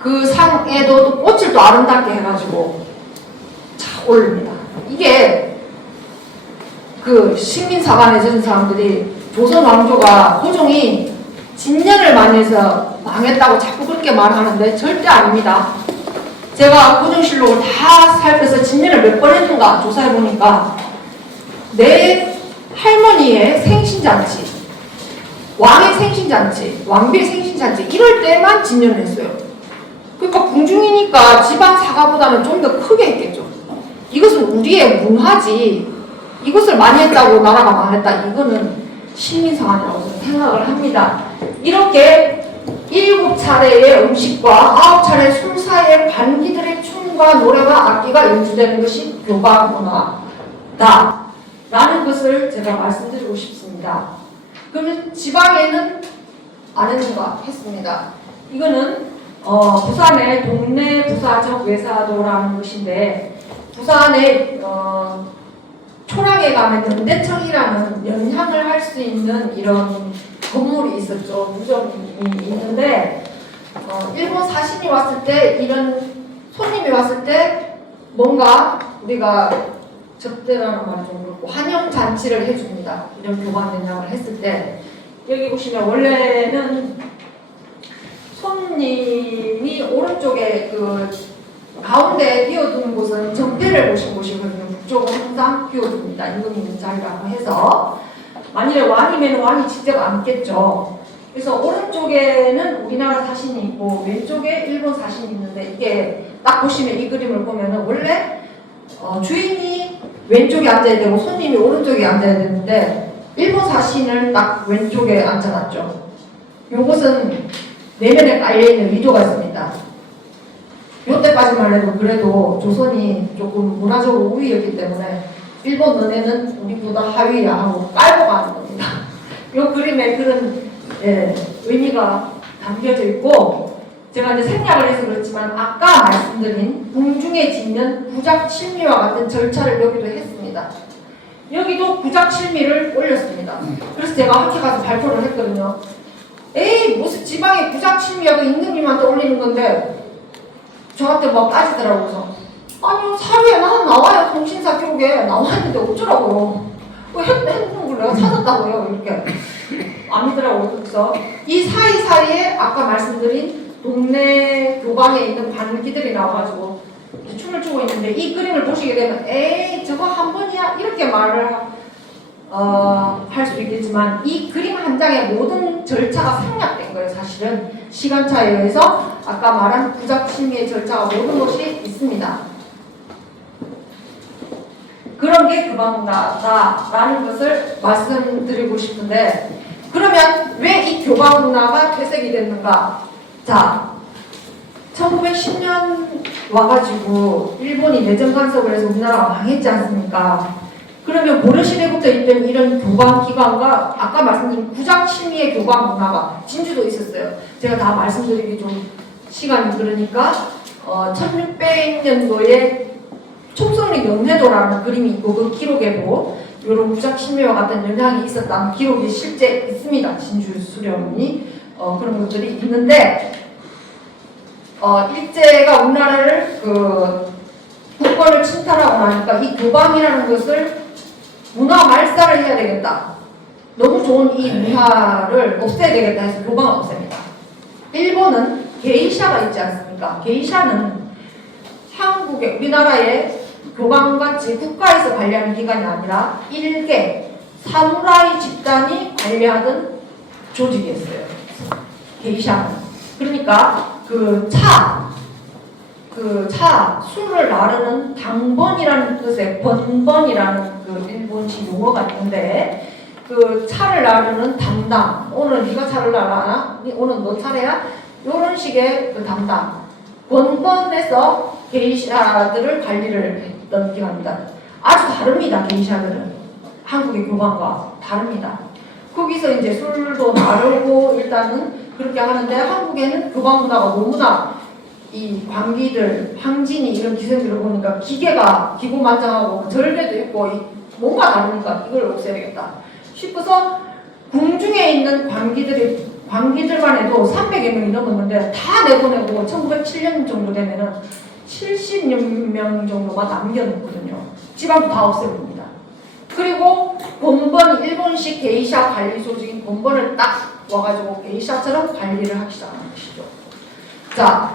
그 상에도 또 꽃을 또 아름답게 해가지고 쫙 올립니다. 이게 그 식민사관에 전 사람들이 조선 왕조가 고종이 진연을 많이 해서 망했다고 자꾸 그렇게 말하는데 절대 아닙니다. 제가 고종실록을 다 살펴서 진연을 몇 번 했는가 조사해보니까 내 할머니의 생신잔치, 왕의 생신잔치, 왕비의 생신잔치 이럴 때만 진연을 했어요. 그러니까 궁중이니까 지방 사가보다는 좀 더 크게 했겠죠. 이것은 우리의 문화지, 이것을 많이 했다고 나라가 망했다, 이거는 식민사관이라고 생각을 합니다. 이렇게 7차례의 음식과 9차례 술 사이에 관기들의 춤과 노래와 악기가 연주되는 것이 교방 문화다 라는 것을 제가 말씀드리고 싶습니다. 그러면 지방에는 안 했는가 했습니다. 이거는 부산의 동네 부사적 외사도라는 것인데, 부산의 초랑에 가면 연대청이라는 연향을 할 수 있는 이런 건물이 있었죠. 무덤이 있는데, 일본 사신이 왔을 때, 이런 손님이 왔을 때 뭔가 우리가 접대라는 말이 좀 그렇고 환영잔치를 해줍니다. 이런 교방 연향을 했을 때, 여기 보시면 원래는 손님이 오른쪽에 그 가운데 비워둔 곳은 정패를 보신 곳이거든요. 북쪽은 항상 비워둡니다. 임금이 있는 자리라고 해서. 만일에 왕이면 왕이 직접 앉겠죠. 그래서 오른쪽에는 우리나라 사신이 있고 왼쪽에 일본 사신이 있는데, 이게 딱 보시면 이 그림을 보면은 원래 주인이 왼쪽에 앉아야 되고 손님이 오른쪽에 앉아야 되는데, 일본 사신을 딱 왼쪽에 앉아놨죠. 요것은 내면에 깔려있는 의도가 있습니다. 요때까지만 해도 그래도 조선이 조금 문화적으로 우위였기 때문에 일본 너네는 우리보다 하위야 하고 깔고 가는 겁니다. 요 그림에 그런 의미가 담겨져 있고, 제가 이제 생략을 해서 그렇지만 아까 말씀드린 궁중의 진연 구작칠미와 같은 절차를 여기도 했습니다. 여기도 구작칠미를 올렸습니다. 그래서 제가 학교 가서 발표를 했거든요. 에이 무슨 지방에 구작칠미야, 그 임금님한테 올리는 건데 저한테 막 따지더라고요. 그래서 아니요, 사료에 나와요. 통신사 기록에 나와있는데 어쩌라고요. 했는 걸 내가 찾았다고요. 이렇게 안 믿더라고요. 그래서 이 사이사이에 아까 말씀드린 동네 교방에 있는 관기들이 나와가지고 춤을 추고 있는데, 이 그림을 보시게 되면 에이 저거 한 번이야 이렇게 말을 할 수 있겠지만 이 그림 한 장의 모든 절차가 생략된 거예요. 사실은 시간차에 의해서 아까 말한 부작침의 절차가 모든 것이 있습니다. 그런 게 교방문화다라는 것을 말씀드리고 싶은데, 그러면 왜 이 교방문화가 퇴색이 됐는가? 자, 1910년 와가지고 일본이 내정 간섭을 해서 우리나라가 망했지 않습니까? 그러면 고려시대부터 있던 이런 교방기관과 아까 말씀드린 구작침의의 교방문화가 진주도 있었어요. 제가 다 말씀드리기 좀 시간이 그러니까 1600년도에 촉성리 연회도라는 그림이 있고 그 기록에도 이런 구작침의와 같은 영향이 있었다는 기록이 실제 있습니다. 진주 수령이 그런 것들이 있는데 일제가 우리나라를 국권을 침탈하고 나니까 이 교방이라는 것을 문화 말살을 해야 되겠다. 너무 좋은 이 문화를 없애야 되겠다 해서 교방을 없앱니다. 일본은 게이샤가 있지 않습니까? 게이샤는 한국의 우리나라의 교방같이 국가에서 관리하는 기관이 아니라 일개 사무라이 집단이 관리하던 조직이었어요. 게이샤는. 그러니까 술을 나르는 당번이라는 뜻의 번번이라는 그 일본식 용어가 있는데 그 차를 나르는 담당, 오늘 네가 차를 나르나? 오늘 너 차례야? 이런 식의 그 담당 번번에서 게이샤들을 관리를 했던 기관입니다. 아주 다릅니다. 게이샤들은 한국의 교방과 다릅니다. 거기서 이제 술도 나르고 일단은 그렇게 하는데 한국에는 교방 문화가 너무나 이 광기들, 황진이 이런 기생들을 보니까 기고만장하고 절개도 있고 뭔가 다르니까 이걸 없애야겠다 싶어서 궁중에 있는 광기들만 해도 300여 명이 넘었는데 다 내보내고 1907년 정도 되면은 70여 명 정도가 남겨놓거든요. 지방도 다 없애봅니다. 그리고 본번 일본식 게이샤 관리 조직인 본번을 딱 와가지고 게이샤처럼 관리를 하기 시작하는 것이죠. 자,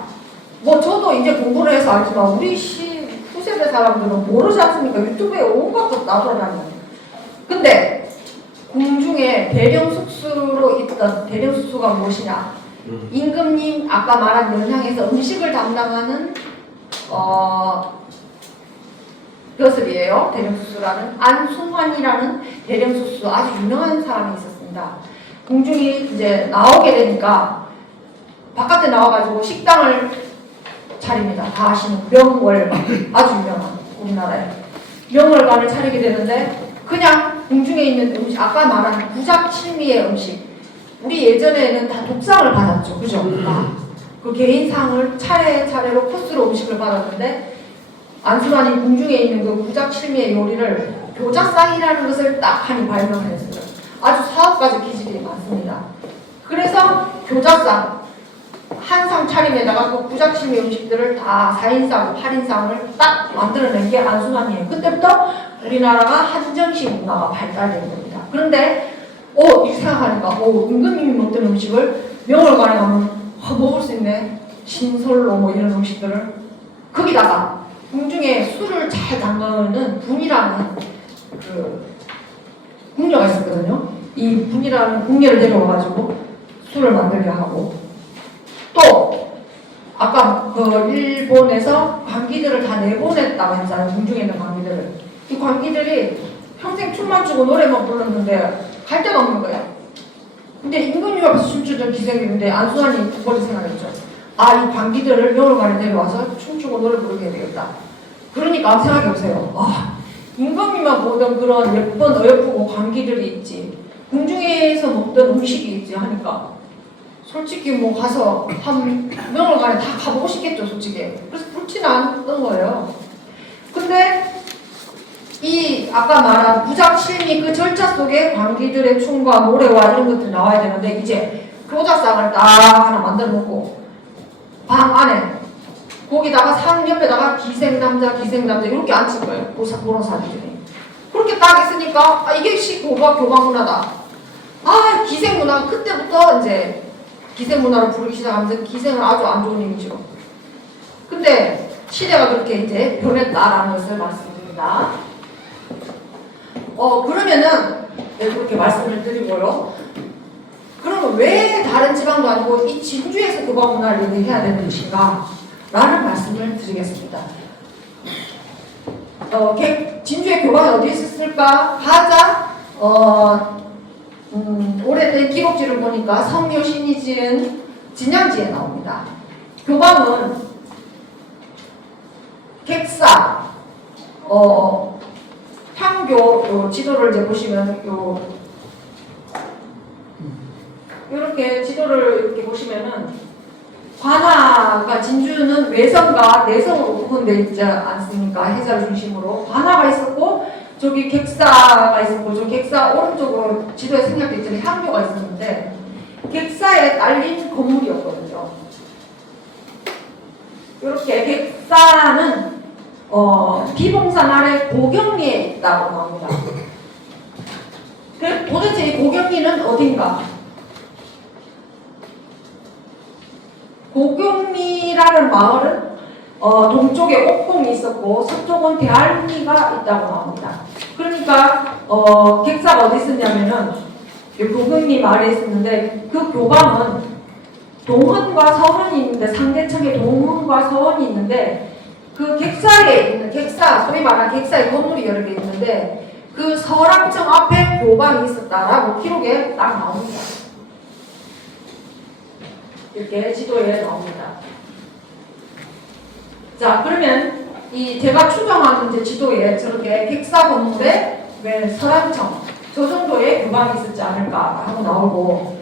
뭐 저도 이제 공부를 해서 알지만 우리 후세대 사람들은 모르지 않습니까? 유튜브에 온갖 것 나돌아다니는. 근데 궁중에 대령숙수로 있던 대령숙수가 무엇이냐? 임금님 아까 말한 연향에서 음식을 담당하는 벼슬이에요. 대령숙수라는 안순환이라는 대령숙수 아주 유명한 사람이 있었습니다. 궁중이 이제 나오게 되니까 바깥에 나와가지고 식당을 차립니다. 다 아시는 명월관, 아주 유명한 우리나라에 명월관을 차리게 되는데 그냥 궁중에 있는 음식, 아까 말한 구작칠미의 음식, 우리 예전에는 다 독상을 받았죠, 그죠? 그 개인상을 차례차례로 코스로 음식을 받았는데 안순환이 궁중에 있는 그 구작칠미의 요리를 교작상이라는 것을 딱 하니 발명했어요. 아주 사업가적 기질이 많습니다. 그래서 교작상 한 상 차림에다가 그 구작침의 음식들을 다 4인상, 8인상을 딱 만들어낸 게 안순환이에요. 그때부터 우리나라가 한정식 문화가 발달된 겁니다. 그런데 이렇게 생각하니까 임금님이 먹던 음식을 명월관에 가면 먹을 수 있네. 신솔로 뭐 이런 음식들을 거기다가 궁중에 술을 잘 담그는 분이라는 그 궁녀가 있었거든요. 이 분이라는 궁녀를 데려와가지고 술을 만들게 하고 또 아까 그 일본에서 관기들을 다 내보냈다고 했잖아요. 궁중에 있는 관기들을. 이 관기들이 평생 춤만 추고 노래만 불렀는데 갈 데가 없는 거야. 근데 임금님 앞에서 춤추던 기생인데 안순환이 그걸 생각했죠. 이 관기들을 명월관에 데려와서 춤추고 노래 부르게 해야 되겠다. 그러니까 생각해보세요. 임금님만 보던 그런 예쁜 어여쁘고 관기들이 있지, 궁중에서 먹던 음식이 있지 하니까 솔직히 뭐 가서 한 명월관에 다 가보고 싶겠죠, 솔직히. 그래서 불티는 않았던 거예요. 근데 이 아까 말한 부작침이 그 절차 속에 관기들의 춤과 노래와 이런 것들이 나와야 되는데 이제 교작상을 딱 하나 만들어 놓고 방 안에 거기다가 상 옆에다가 기생남자 이렇게 앉힌 거예요. 보로사들이. 그렇게 딱 있으니까 이게 교방문화다. 기생문화가 그때부터 이제 기생문화를 부르기 시작하면서 기생은 아주 안 좋은 이미지로. 근데 시대가 그렇게 이제 변했다라는 것을 말씀드립니다. 그러면은 네, 그렇게 말씀을 드리고요. 그러면 왜 다른 지방도 아니고 이 진주에서 교방 문화를 얘기해야 되는 것인가? 라는 말씀을 드리겠습니다. 진주의 교방이 어디 있었을까? 가장 오래된 기록지를 보니까 성묘신이 지은 진양지에 나옵니다. 교방은 객사, 향교 요 지도를 이제 보시면 이렇게 지도를 이렇게 보시면은 관아가 진주는 외성과 내성으로 구분되어 있지 않습니까? 해자를 중심으로 관아가 있었고 저기 객사가 있었고 저 객사 오른쪽으로 지도에 생략되어 있던 향교가 있었는데 객사에 딸린 건물이었거든요. 이렇게 객사는 비봉산 아래 고경리에 있다고 나옵니다. 도대체 이 고경리는 어딘가? 고경리라는 마을은 동쪽에 옥공이 있었고 서쪽은 대알리가 있다고 나옵니다. 그러니까 객사가 어디 있었냐면은 고경리 마을에 있었는데 그 교방은 동헌과 서헌이 있는데 상대청에 동헌과 서헌이 있는데 그 객사에 있는 객사 소위 말하는 객사의 건물이 여러 개 있는데 그 서랑청 앞에 교방이 있었다라고 기록에 딱 나옵니다. 이렇게 지도에 나옵니다. 자, 그러면 이 제가 추정한 이제 지도에 저렇게 객사 건물에 왜 서랑청 저 정도의 교방이 있었지 않을까 하고 나오고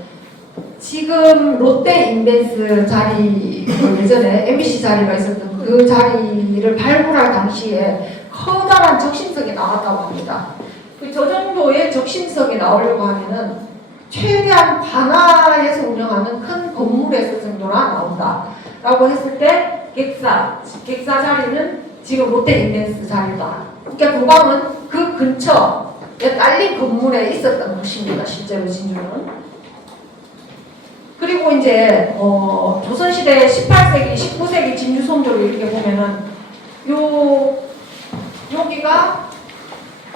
지금 롯데 인벤스 자리 예전에 MBC 자리가 있었던 그 자리를 발굴할 당시에 커다란 적심석이 나왔다고 합니다. 저 정도의 적심석이 나오려고 하면은 최대한 관아에서 운영하는 큰 건물에서 정도나 나온다 라고 했을 때 객사 자리는 지금 롯데 인벤스 자리다. 그러니까 교방은 그 근처에 딸린 건물에 있었던 것입니다. 실제로 진주는. 그리고 이제 조선시대 18세기, 19세기 진주 성조를 이렇게 보면은 여기가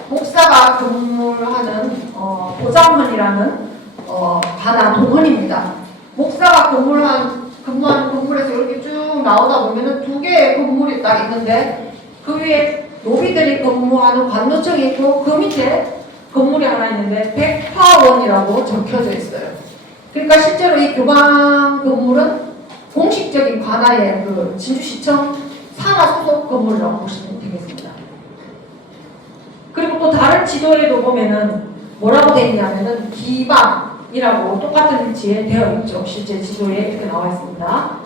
목사가 근무하는 보장헌이라는 관아 동헌입니다. 목사가 근무하는 건물에서 이렇게 쭉 나오다 보면은 두 개의 건물이 딱 있는데 그 위에 노비들이 근무하는 관노청이 있고 그 밑에 건물이 하나 있는데 백화원이라고 적혀져 있어요. 그러니까 실제로 이 교방 건물은 공식적인 관아의 그 진주시청 산하 소속 건물이라고 보시면 되겠습니다. 그리고 또 다른 지도에도 보면은 뭐라고 되어 있냐면은 기방이라고 똑같은 위치에 되어 있죠. 실제 지도에 이렇게 나와 있습니다.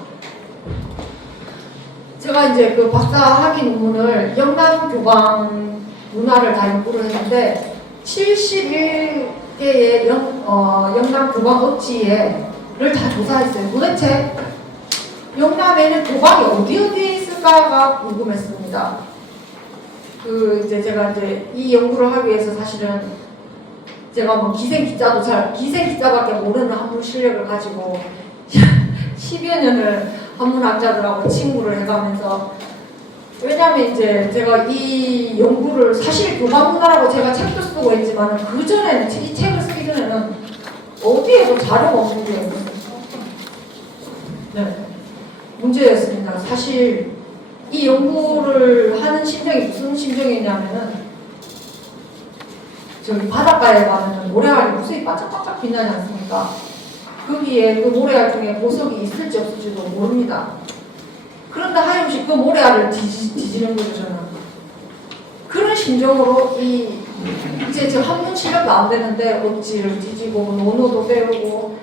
제가 이제 그 박사 학위 논문을 영남 교방 문화를 다 연구를 했는데 71개의 영남 교방 업지를 다 조사했어요. 도대체 영남에는 교방이 어디에 있을까가 궁금했습니다. 제가 이 연구를 하기 위해서 사실은 제가 뭐 기생 기자밖에 모르는 한문 실력을 가지고 10여 년을 한문학자들하고 친구를 해가면서 왜냐면 이제 제가 이 연구를 사실 교방문화라고 제가 책도 쓰고 있지만 그 전에는 이 책을 쓰기 전에는 어디에도 자료가 없는 게 네, 문제였습니다. 사실 이 연구를 하는 심정이 무슨 심정이냐면은 저기 바닷가에 가면은 모래알이 무수히 반짝반짝 빛나지 않습니까? 거기에 그 모래알 중에 보석이 있을지 없을지도 모릅니다. 그런데 하염없이 그 모래알을 뒤지는 거죠, 저는. 그런 심정으로 이제 저 한문 실력도 안 되는데 어찌를 뒤지고 논어도 배우고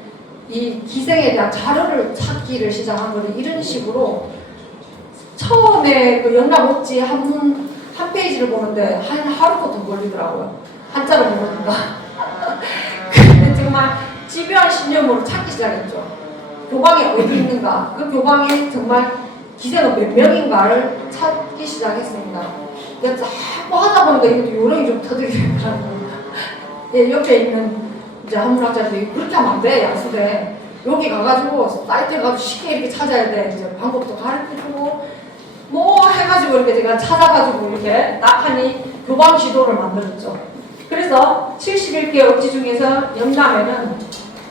이 기생에 대한 자료를 찾기를 시작한 거를 이런 식으로 처음에 그 영남 옥지 한문 한 페이지를 보는데 하루도 더 걸리더라고요. 한자를 모르니까. 근데 정말 집요한 신념으로 찾기 시작했죠. 교방이 어디 있는가? 그 교방에 정말 기생은 몇 명인가를 찾기 시작했습니다. 내가 자꾸 하다 보니까 이것도 요령이 좀 터득이 되더라고요. 예, 옆에 있는 이제 한문학자들이 그렇게 하면 안 돼, 양수대. 여기 가가지고 사이트에 가서 쉽게 이렇게 찾아야 돼. 이제 방법도 가르쳐주고 뭐 해가지고 이렇게 제가 찾아가지고 이렇게 낙하니 교방 지도를 만들었죠. 그래서 71개 업지 중에서 영남에는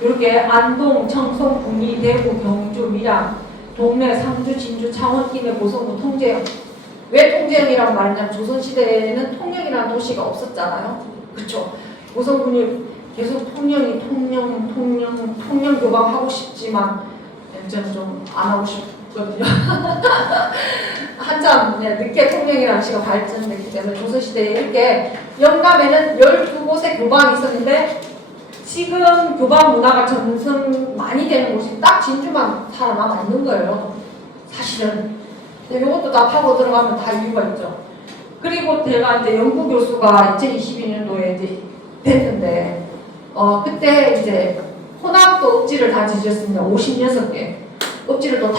이렇게 안동, 청송, 군위, 대구, 경주, 밀양, 동래, 상주, 진주, 창원, 김해, 보성군, 통제역. 왜 통제역이라고 말했냐면 조선시대에는 통영이라는 도시가 없었잖아요. 그쵸? 보성군이 계속 통영 교방하고 싶지만 저는 좀 안 하고 싶거든요. 한참 늦게 통영이라는 시가 발전됐기 때문에 조선시대에 이렇게 영남에는 12곳의 교방이 있었는데 지금 교방 문화가 전승 많이 되는 곳이 딱 진주만 살아남아 있는 거예요. 사실은. 이것도 다 파고 들어가면 다 이유가 있죠. 그리고 제가 이제 연구교수가 2022년도에 이제 됐는데, 그때 이제 혼합도 읍지를 다 뒤졌습니다. 56개. 읍지를 또 다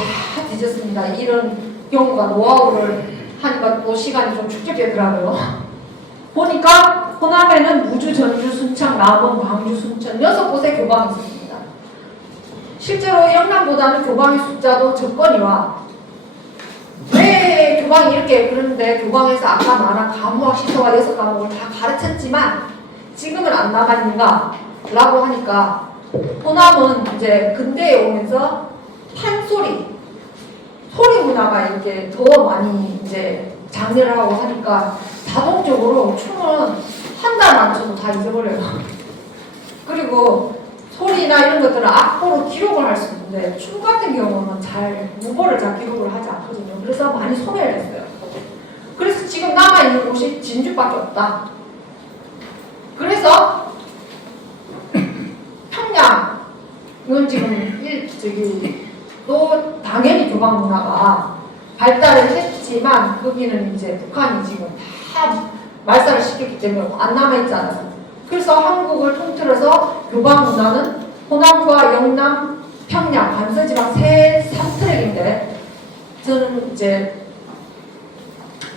뒤졌습니다. 이런 경우가 노하우를 하니까 또 시간이 좀 축적되더라고요. 보니까 호남에는 무주, 전주, 순창, 남원, 광주, 순천 6곳의 교방이 있었습니다. 실제로 영남보다는 교방의 숫자도 적거니와 왜 교방이 이렇게 그런데 교방에서 아까 말한 과목학 시서와 6과목을 다 가르쳤지만 지금은 안 나갔는가 라고 하니까 호남은 이제 근대에 오면서 판소리, 소리 문화가 이렇게 더 많이 이제 장려를 하고 하니까 자동적으로 춤은 한 달 안 춰도 다 잊어버려요. 그리고 소리나 이런 것들은 악보로 기록을 할 수 있는데 춤 같은 경우는 무보를 잘 기록을 하지 않거든요. 그래서 많이 소멸을 했어요. 그래서 지금 남아있는 곳이 진주밖에 없다. 그래서 평양 이건 지금 또 당연히 교방 문화가 발달을 했지만 거기는 이제 북한이 지금 다 말살을 시켰기 때문에 안 남아있잖아요. 그래서 한국을 통틀어서 교방 문화는 호남과 영남, 평양, 간서지방 세 3트랙인데 저는 이제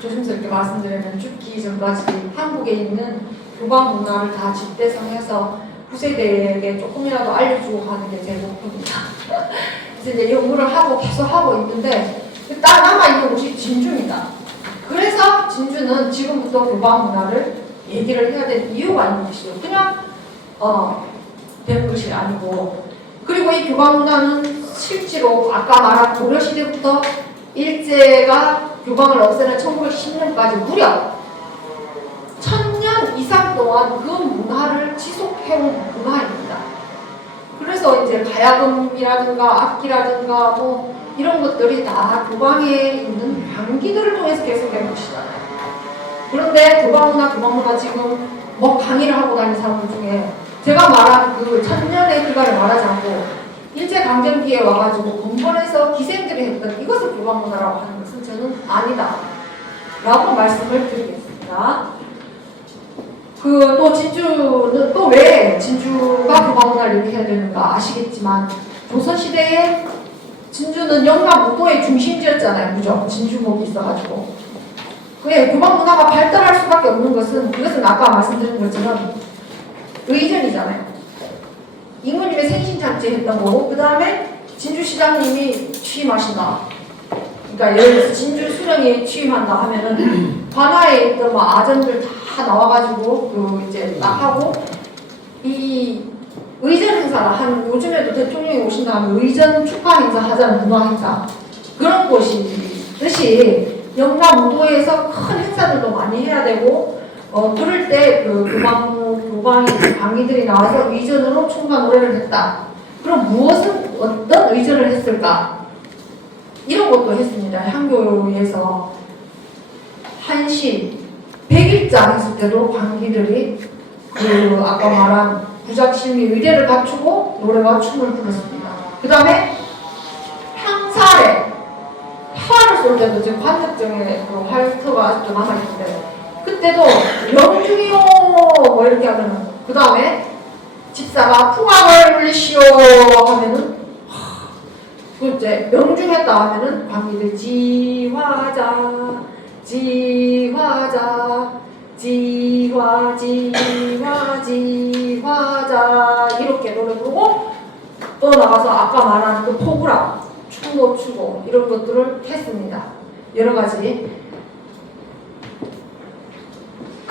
조심스럽게 말씀드리면 죽기 전까지 한국에 있는 교방 문화를 다 집대성해서 후세대에게 조금이라도 알려주고 가는 게 제 목표입니다. 그래서 이제 연구를 하고 계속 하고 있는데 딱 남아있는 곳이 진주입니다. 그래서 진주는 지금부터 교방 문화를 얘기를 해야 될 이유가 있는 것이죠. 그냥 되는 것이 아니고 그리고 이 교방 문화는 실제로 아까 말한 고려시대부터 일제가 교방을 없애는 1910년까지 무려 1000년 이상 동안 그 문화를 지속해온 문화입니다. 그래서 이제 가야금이라든가 악기라든가 뭐 이런 것들이 다 교방에 있는 방기들을 통해서 계속된 것이잖아요. 그런데 교방문화 지금 뭐 강의를 하고 다니는 사람들 중에 제가 말한 그 1000년의 그가를 말하지 않고 일제강점기에 와가지고 공권에서 기생들이 했던 이것을 교방문화라고 하는 것은 저는 아니다 라고 말씀을 드리겠습니다. 또 진주는 또 왜 진주가 교방문화를 얘기해야 되는가 아시겠지만 조선시대에 진주는 영남 무도의 중심지였잖아요. 그죠? 진주목이 있어가지고. 왜 교방문화가 발달할 수밖에 없는 것은 그것은 아까 말씀드린 것처럼 의전이잖아요. 임금님의 생신잔치 했던 거고 그 다음에 진주시장님이 취임하신다. 그러니까 예를 들어서 진주 수령이 취임한다 하면은 관하에 있던 뭐 아전들 다 나와가지고 이제 딱 하고 이 의전 행사를 한 요즘에도 대통령이 오신다 하면 의전 축하 행사 하자는 문화 행사 그런 곳이듯이 영남 무도에서 큰 행사들도 많이 해야 되고 그럴 때 교방의 강의들이 나와서 의전으로 춤과 노래를 했다. 그럼 어떤 의전을 했을까? 이런 것도 했습니다. 향교에서 한시 100일자 했을 때도 광기들이 아까 말한 부작실미 의례를 갖추고 노래와 춤을 불렀습니다. 그 다음에 향사례 화를 쏠 때도 지금 관역정에 활터가 아직도 남아있는데 그때도 명중이요 뭐 이렇게 하면은 그 다음에 집사가 풍악을 울리시오 하면은 그 이제 명중했다 하면은 관기들 지화자 이렇게 노래 부르고 또 나가서 아까 말한 그 포구라 춤도 추고 이런 것들을 했습니다. 여러 가지.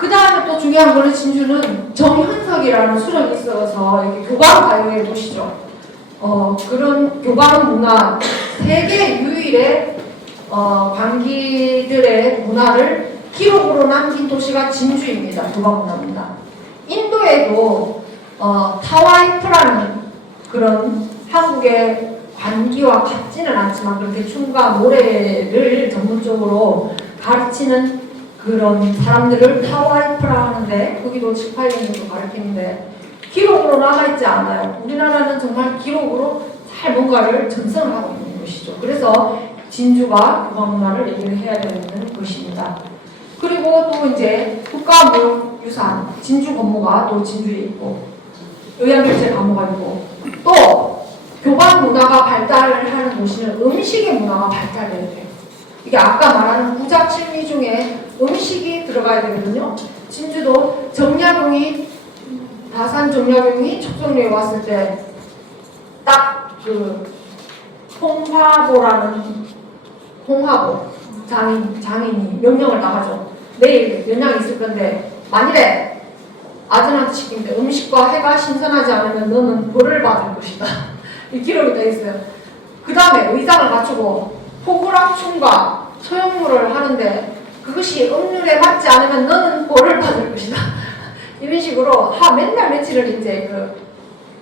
그 다음에 또 중요한 거는 진주는 정현석이라는 수령이 있어서 이렇게 교방 가요에 보시죠. 그런 교방 문화, 세계 유일의 광기들의 문화를 기록으로 남긴 도시가 진주입니다. 교방 문화입니다. 인도에도 타와이프라는 그런 한국의 관기와 같지는 않지만 그렇게 춤과 노래를 전문적으로 가르치는 그런 사람들을 타와이프라 하는데 거기도 7, 8년도 가르치는데 기록으로 남아있지 않아요. 우리나라는 정말 기록으로 잘 뭔가를 전승을 하고 있는 것이죠. 그래서 진주가 교방문화를 얘기를 해야 되는 것입니다. 그리고 또 이제 국가무역유산 진주 건모가 또 진주에 있고 의암별채 감호가 있고 또 교방 문화가 발달을 하는 도시는 음식의 문화가 발달해야 돼요. 이게 아까 말하는 구작칠미 중에 음식이 들어가야 되거든요. 진주도 정약용이 다산 정약용이 척정리에 왔을 때 딱 그 홍화보 장인이 명령을 나가죠. 내일 연락이 있을 건데 만일에 아들한테 시키는데 음식과 해가 신선하지 않으면 너는 벌을 받을 것이다. 이 기록이 되어 있어요. 그 다음에 의상을 갖추고 포구락춤과 소형물을 하는데 그것이 음률에 맞지 않으면 너는 벌을 받을 것이다. 이런 식으로 맨날 며칠을 이제 그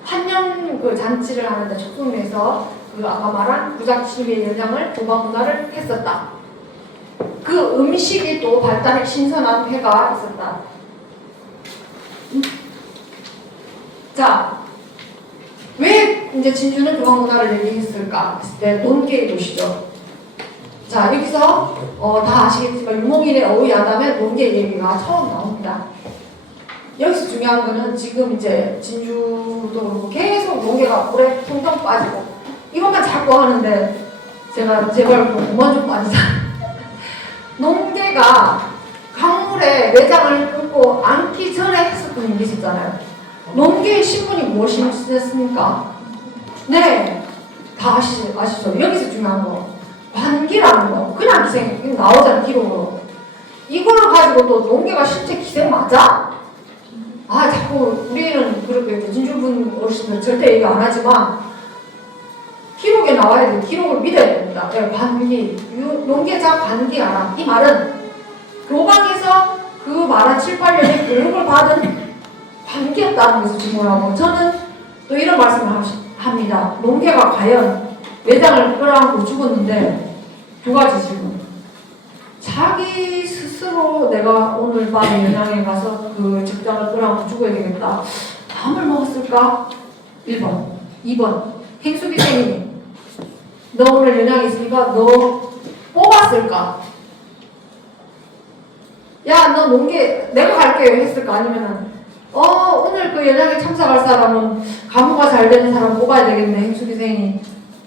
환영 그 잔치를 하는데 촉동에서 그 아까 말한 구작칠미의 연장을 교방문화를 했었다. 그 음식이 또 발달해 신선한 회가 있었다. 자, 왜 이제 진주는 교방문화를 얘기했을까 했을 때 논계의 도시죠. 자, 여기서 다 아시겠지만 유목인의 어휘야담에 논계 얘기가 처음 나옵니다. 여기서 중요한 거는 지금 이제 진주도 그렇고 계속 논계가 물에 통통 빠지고 이것만 자꾸 하는데 제가 제발 그만 좀 빠지자. 논계가 강물에 내장을 끊고 앉기 전에 했었던 일이 있었잖아요. 논계의 신분이 무엇이었습니까? 네, 다 아시죠? 여기서 중요한 거 관기라는 거 그냥 기생 나오잖아 기록으로. 이걸 가지고 또 논계가 실제 기생 맞아? 자꾸 우리는 그렇게 진주분 어르신들 절대 얘기 안 하지만 기록에 나와야 돼. 기록을 믿어야 됩니다. 관기, 논계자 관기하라. 이 말은 교방에서 그 말한 7, 8년의 교육을 받은 관계였다는 것을 증명하고 저는 또 이런 말씀을 합니다. 논계가 과연 외장을 끌어안고 죽었는데 두 가지 질문. 자기 스스로 내가 오늘 밤에 연양에 가서 그 적장을 끌어안고 죽어야 되겠다. 마음을 먹었을까? 1번. 2번. 행수기생이 너 오늘 연양이 있으니까 너 뽑았을까? 야, 너 논계 내가 갈게 했을까? 아니면은 오늘 그 연양에 참석할 사람은 가무가 잘 되는 사람 뽑아야 되겠네. 행수기생이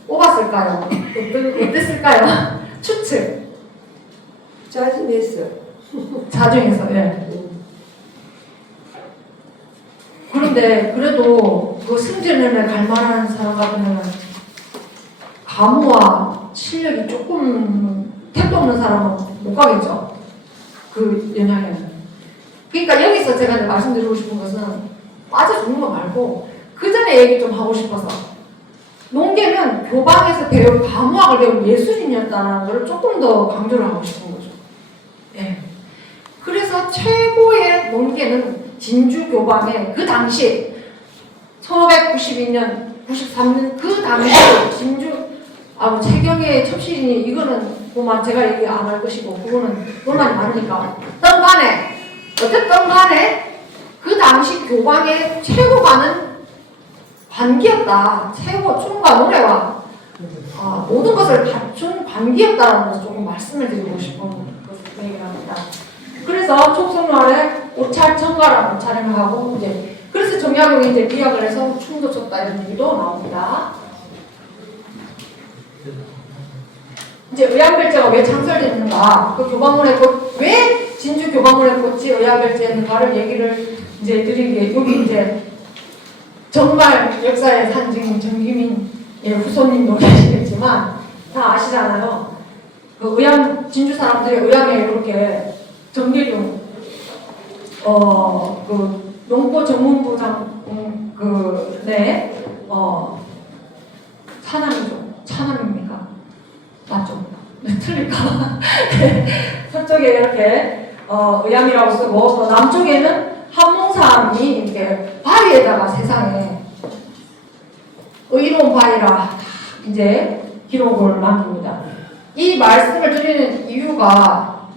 뽑았을까요? 어땠을까요? 추측. 짜증냈어. 자중해서, 예. 그런데 그래도 그 승진을 갈 만한 사람 같으면 가무와 실력이 조금 택도 없는 사람은 못 가겠죠. 그 연양에는. 그러니까 여기서 제가 말씀드리고 싶은 것은 빠져 죽는 거 말고 그 전에 얘기 좀 하고 싶어서 논계는 교방에서 배운 가무학을 배운 예술인이었다는 걸 조금 더 강조를 하고 싶은 거죠. 예. 그래서 최고의 논계는 진주 교방의 그 당시 1592년, 93년 그 당시 진주 최경의 첩시인이 이거는 뭐만 제가 얘기 안 할 것이고 그거는 논란이 많으니까 어떤 간에 어쨌든 간에 그 당시 교방의 최고가는 관기였다. 최고 춤과 노래와 모든 것을 갖춘 관기였다는 것을 조금 말씀을 드리고 싶은 것을 얘기를 합니다. 그래서 촉성마을에 옷차림 청가라는 옷차림을 하고 이제 그래서 정약용이 이제 비약을 해서 춤도 췄다 이런 얘기도 나옵니다. 이제 의암별제가 왜 창설됐는가? 그 교방문의 꽃, 왜 진주 교방문의 꽃이 의암별제였는가를 얘기를 이제 드리기에 여기 이제 정말 역사의 산증인 정기민의 후손님도 계시겠지만 다 아시잖아요. 그 의암 진주 사람들이 의암에 이렇게 정계룡 그 농고 전문부장 차남입니까? 맞죠? 네, 틀릴까? 서쪽에 이렇게 의암이라고 쓰고 또 남쪽에는 한몽삼이 이렇게 바위에다가 세상에 의로운 바위라 이제 기록을 남깁니다. 이 말씀을 드리는 이유가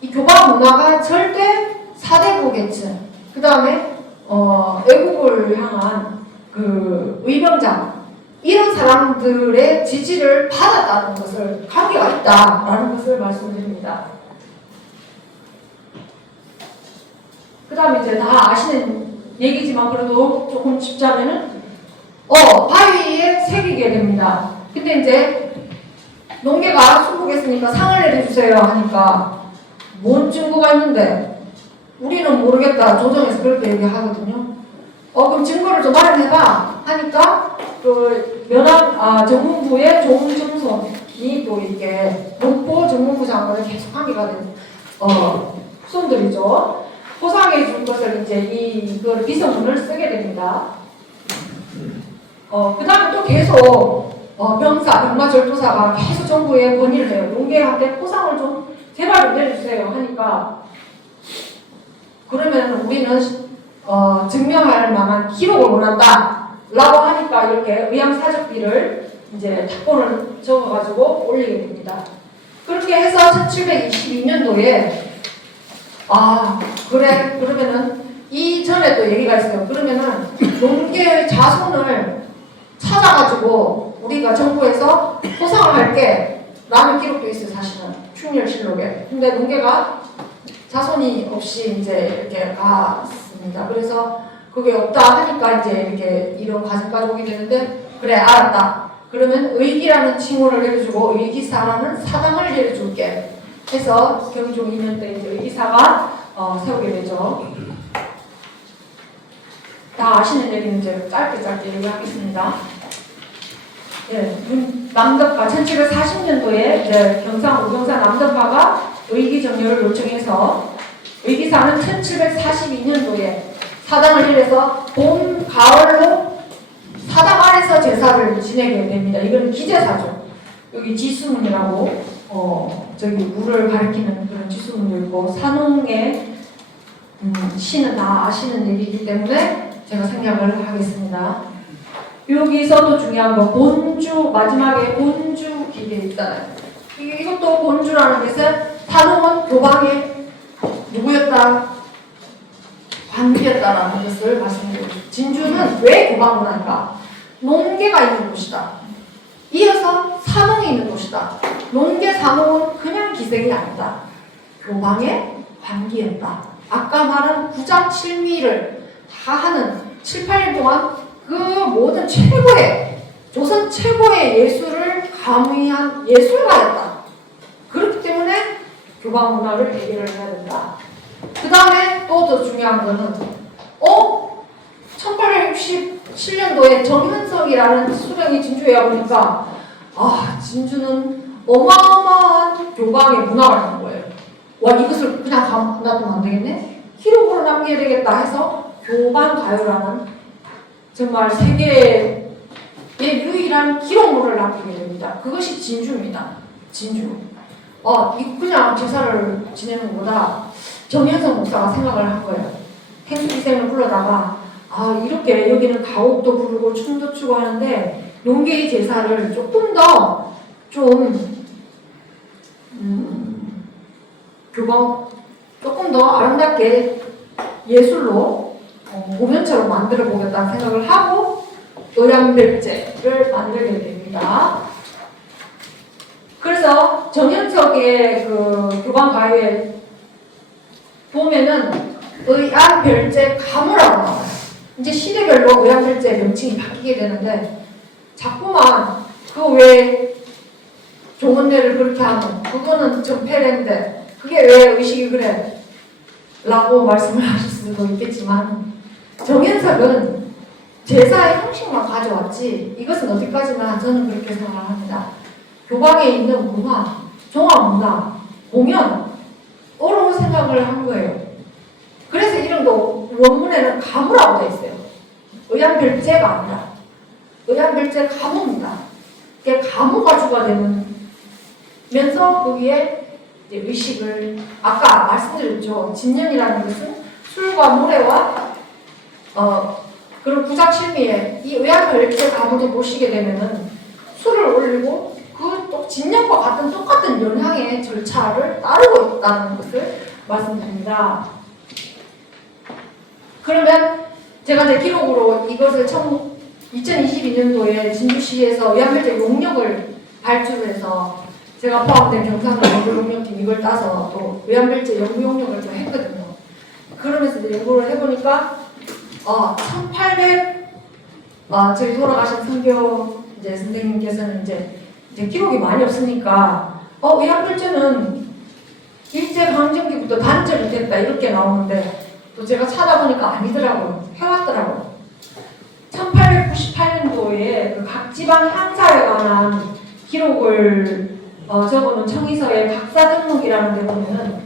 이 교방 문화가 절대 사대부 계층, 그 다음에 외국을 향한 그 의병장 이런 사람들의 지지를 받았다는 것을 관계가 있다라는 것을 말씀드립니다. 그 다음에 이제 다 아시는 얘기지만 그래도 조금 짚자면은 바위에 새기게 됩니다. 근데 이제 농계가 수복했으니까 상을 내려주세요 하니까 뭔 증거가 있는데 우리는 모르겠다 조정에서 그렇게 얘기하거든요. 그럼 증거를 좀 마련해봐 하니까 그 정문부의 조홍정선이 또 이렇게 농포 정문부 장관을 계속 관계가 된 후손들이죠. 포상해 줄 것을 이제 이걸 비서문을 쓰게 됩니다. 그 다음에 또 계속 병마절도사가 계속 정부에 건의를 해요. 농계한테 포상을 좀 제발 좀 내려주세요 하니까 그러면 우리는 증명할 만한 기록을 원한다 라고 하니까 이렇게 의암사적비를 이제 탁본을 적어가지고 올리게 됩니다. 그렇게 해서 1722년도에 그래 그러면은 이전에 또 얘기가 있어요. 그러면은 농계의 자손을 찾아가지고 우리가 정부에서 포상을 할게 라는 기록도 있어요. 사실은 충렬실록에. 근데 농계가 자손이 없이 이제 이렇게 갔습니다. 그래서 그게 없다 하니까 이제 이렇게 이런 과정까지 오게 되는데 그래 알았다. 그러면 의기라는 칭호를 내려주고 의기사라는 사당을 내려줄게 해서 경종 2년 때 이제 의기사가 세우게 되죠. 다 아시는 얘기는 이제 짧게 얘기하겠습니다. 예, 남덕파 1740년도에 경상 우경사 남덕파가 의기정렬을 요청해서 의기사는 1742년도에 사당을 일해서 봄, 가을로 사당 안에서 제사를 지내게 됩니다. 이건 기제사죠. 여기 지수문이라고 저기 물을 가리키는 그런 지수문도 있고 산홍의 시는 다 아시는 얘기이기 때문에 제가 생략을 하겠습니다. 여기서 또 중요한 거 본주 마지막에 본주 기계 있잖아요. 이것도 본주라는 것은 산홍은 교방의 누구였다? 관비였다라는 것을 말씀드립니다. 진주는 왜 교방문화인가? 농계가 있는 곳이다. 이어서 산홍이 있는 곳이다. 농계, 산홍은 그냥 기생이 아니다. 교방의 관기였다. 아까 말한 구작칠미를 다 하는 7, 8년 동안 그 모든 조선 최고의 예술을 가미한 예술가였다. 그렇기 때문에 교방문화를 얘기를 해야 된다. 그 다음에 또 더 중요한 거는 1867년도에 정현석이라는 수령이 진주에 와보니까 진주는 어마어마한 교방의 문화가 있는 거예요. 이것을 그냥 놔두면 안 되겠네? 기록으로 남겨야 되겠다 해서 교방가요라는 정말 세계의 유일한 기록물을 남기게 됩니다. 그것이 진주입니다. 진주. 이거 그냥 제사를 지내는 것보다 정현석 목사가 생각을 한 거예요. 행수기생을 불러다가 이렇게 여기는 가옥도 부르고 춤도 추고 하는데 농계의 제사를 조금 더 조금 더 아름답게 예술로 공연처럼 만들어 보겠다는 생각을 하고 의암별제를 만들게 됩니다. 그래서 정현석의 그 교방가요에 보면은 의암별제 가무라고 나와요. 이제 시대별로 의암별제 명칭이 바뀌게 되는데 자꾸만 그 외에 종언례를 그렇게 하면 그거는 좀 폐례인데 그게 왜 의식이 그래? 라고 말씀을 하실 수도 있겠지만 정현석은 제사의 형식만 가져왔지 이것은 어디까지나 저는 그렇게 생각을 합니다. 교방에 있는 문화, 종합문화, 공연 어려운 생각을 한 거예요. 그래서 이런 원문에는 가무라고 되어 있어요. 의안별제가 아니라 의안별제 가무입니다. 이게 가무가 주가 되면서 거기에 이제 의식을 아까 말씀드렸죠. 진년이라는 것은 술과 노래와 그런 부작실미에 이 의안별제 가무를 보시게 되면은 술을 올리고 그 또 진년과 같은 똑같은 연향의 절차를 따르고 있다는 것을 말씀드립니다. 그러면 제가 제 기록으로 이것을 2022년도에 진주시에서 의안별제 용역을 발주를 해서 제가 포함된 경상도 연구용역팀 이걸 따서 또 의안별제 연구 용역을 좀 했거든요. 그러면서 이제 연구를 해보니까 1800 저희 돌아가신 선교 이제 선생님께서는 이제 기록이 많이 없으니까 의안별제는 일제강점기부터 단절이 됐다 이렇게 나오는데 또 제가 찾아보니까 아니더라고요. 해왔더라고요. 1898년도에 그 각 지방 향사에 관한 기록을 적어놓은 청이서의 각사 등록이라는 데 보면은